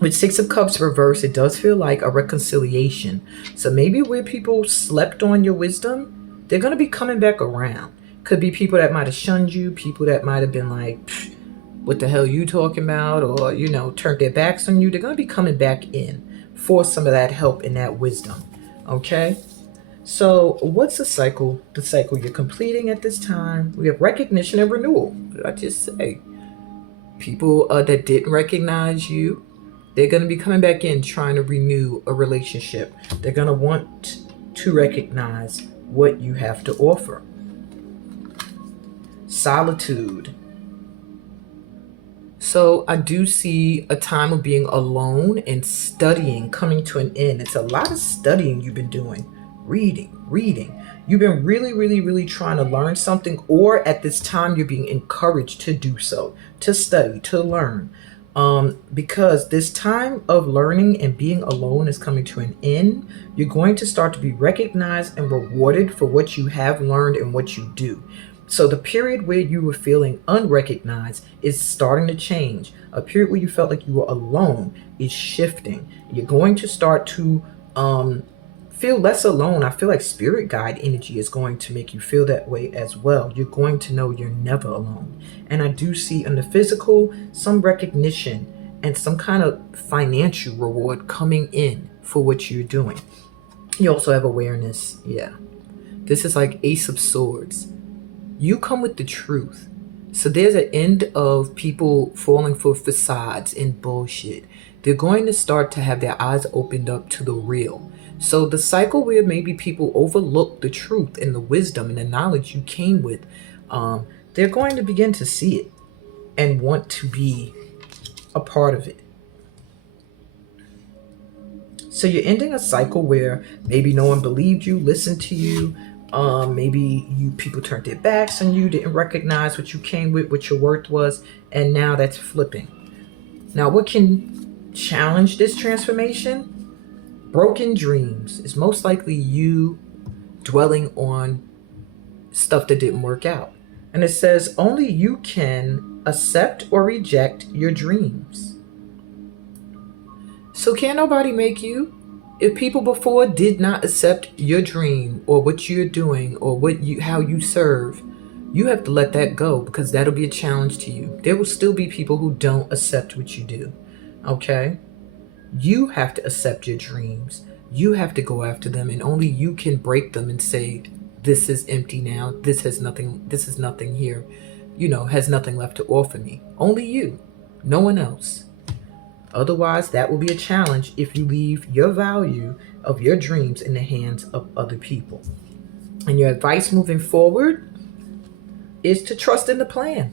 With Six of Cups reversed, it does feel like a reconciliation. So maybe where people slept on your wisdom, they're going to be coming back around. Could be people that might have shunned you, people that might have been like, what the hell you talking about? Or, turned their backs on you. They're going to be coming back in for some of that help and that wisdom. Okay? So what's the cycle? The cycle you're completing at this time. We have recognition and renewal. What did I just say? People that didn't recognize you, they're going to be coming back in trying to renew a relationship. They're going to want to recognize what you have to offer. Solitude. So I do see a time of being alone and studying coming to an end. It's a lot of studying you've been doing. Reading. You've been really, really, really trying to learn something, or at this time you're being encouraged to do so, to study, to learn. Because this time of learning and being alone is coming to an end. You're going to start to be recognized and rewarded for what you have learned and what you do. So the period where you were feeling unrecognized is starting to change. A period where you felt like you were alone is shifting. You're going to start to feel less alone. I feel like spirit guide energy is going to make you feel that way as well. You're going to know you're never alone. And I do see in the physical some recognition and some kind of financial reward coming in for what you're doing. You also have awareness. Yeah. This is like Ace of Swords. You come with the truth. So there's an end of people falling for facades and bullshit. They're going to start to have their eyes opened up to the real. So the cycle where maybe people overlook the truth and the wisdom and the knowledge you came with, they're going to begin to see it and want to be a part of it. So you're ending a cycle where maybe no one believed you, listened to you. Maybe people turned their backs on you, didn't recognize what you came with, what your worth was, and now that's flipping. Now, what can challenge this transformation? Broken dreams is most likely you dwelling on stuff that didn't work out. And it says only you can accept or reject your dreams. So can't nobody make you. If people before did not accept your dream or what you're doing or how you serve, you have to let that go, because that'll be a challenge to you. There will still be people who don't accept what you do. Okay? You have to accept your dreams. You have to go after them, and only you can break them and say, this is empty now. This is nothing here. Has nothing left to offer me. Only you. No one else. Otherwise, that will be a challenge if you leave your value of your dreams in the hands of other people. And your advice moving forward is to trust in the plan.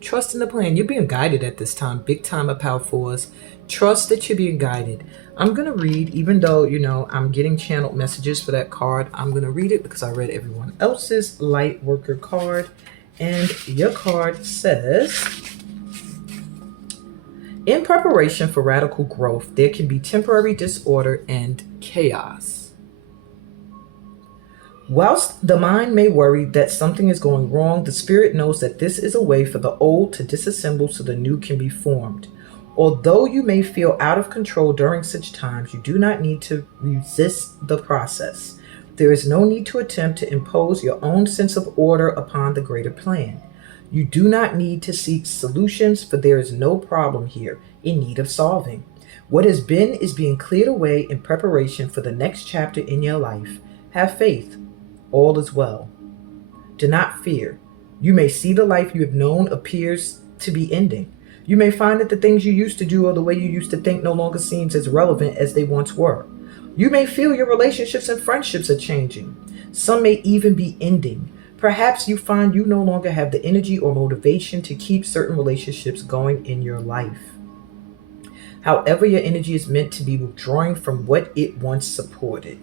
Trust in the plan. You're being guided at this time. Big time of Power Force. Trust that you're being guided. I'm going to read, even though, I'm getting channeled messages for that card. I'm going to read it because I read everyone else's light worker card. And your card says, in preparation for radical growth, there can be temporary disorder and chaos. Whilst the mind may worry that something is going wrong, the spirit knows that this is a way for the old to disassemble so the new can be formed. Although you may feel out of control during such times, you do not need to resist the process. There is no need to attempt to impose your own sense of order upon the greater plan. You do not need to seek solutions, for there is no problem here in need of solving. What has been is being cleared away in preparation for the next chapter in your life. Have faith. All is well. Do not fear. You may see the life you have known appears to be ending. You may find that the things you used to do or the way you used to think no longer seems as relevant as they once were. You may feel your relationships and friendships are changing. Some may even be ending. Perhaps you find you no longer have the energy or motivation to keep certain relationships going in your life. However, your energy is meant to be withdrawing from what it once supported.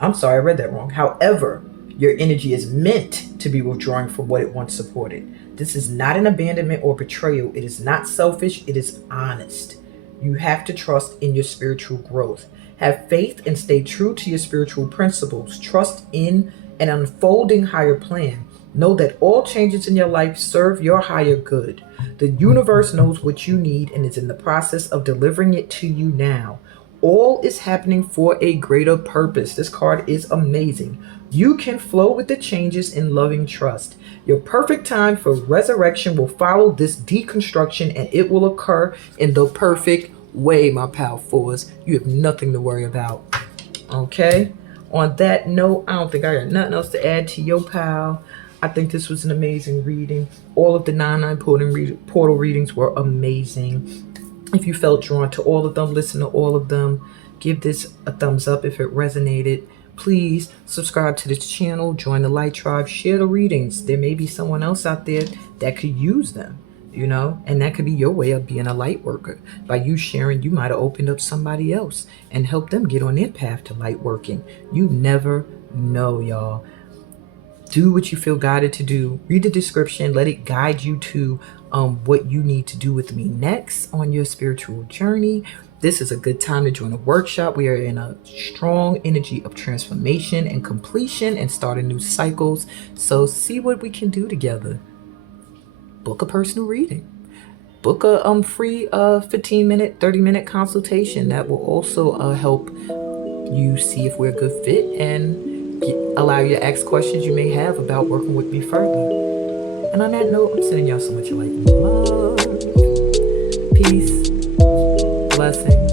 I'm sorry, I read that wrong. However, your energy is meant to be withdrawing from what it once supported. This is not an abandonment or betrayal. It is not selfish. It is honest. You have to trust in your spiritual growth. Have faith and stay true to your spiritual principles. Trust in an unfolding higher plan. Know that all changes in your life serve your higher good. The universe knows what you need and is in the process of delivering it to you now. All is happening for a greater purpose. This card is amazing. You can flow with the changes in loving trust. Your perfect time for resurrection will follow this deconstruction, and it will occur in the perfect way, my pal fours. You have nothing to worry about. Okay? On that note, I don't think I got nothing else to add to your pal. I think this was an amazing reading. All of the 99 portal readings were amazing. If you felt drawn to all of them, listen to all of them. Give this a thumbs up if it resonated. Please subscribe to this channel, join the Light Tribe, share the readings. There may be someone else out there that could use them, and that could be your way of being a light worker. By you sharing, you might have opened up somebody else and helped them get on their path to light working. You never know, y'all. Do what you feel guided to do. Read the description. Let it guide you to what you need to do with me next on your spiritual journey. This is a good time to join a workshop. We are in a strong energy of transformation and completion and starting new cycles. So see what we can do together. Book a personal reading. Book a free 15-minute, 30-minute consultation. That will also help you see if we're a good fit and allow you to ask questions you may have about working with me further. And on that note, I'm sending y'all so much light and love. Peace. Blessings.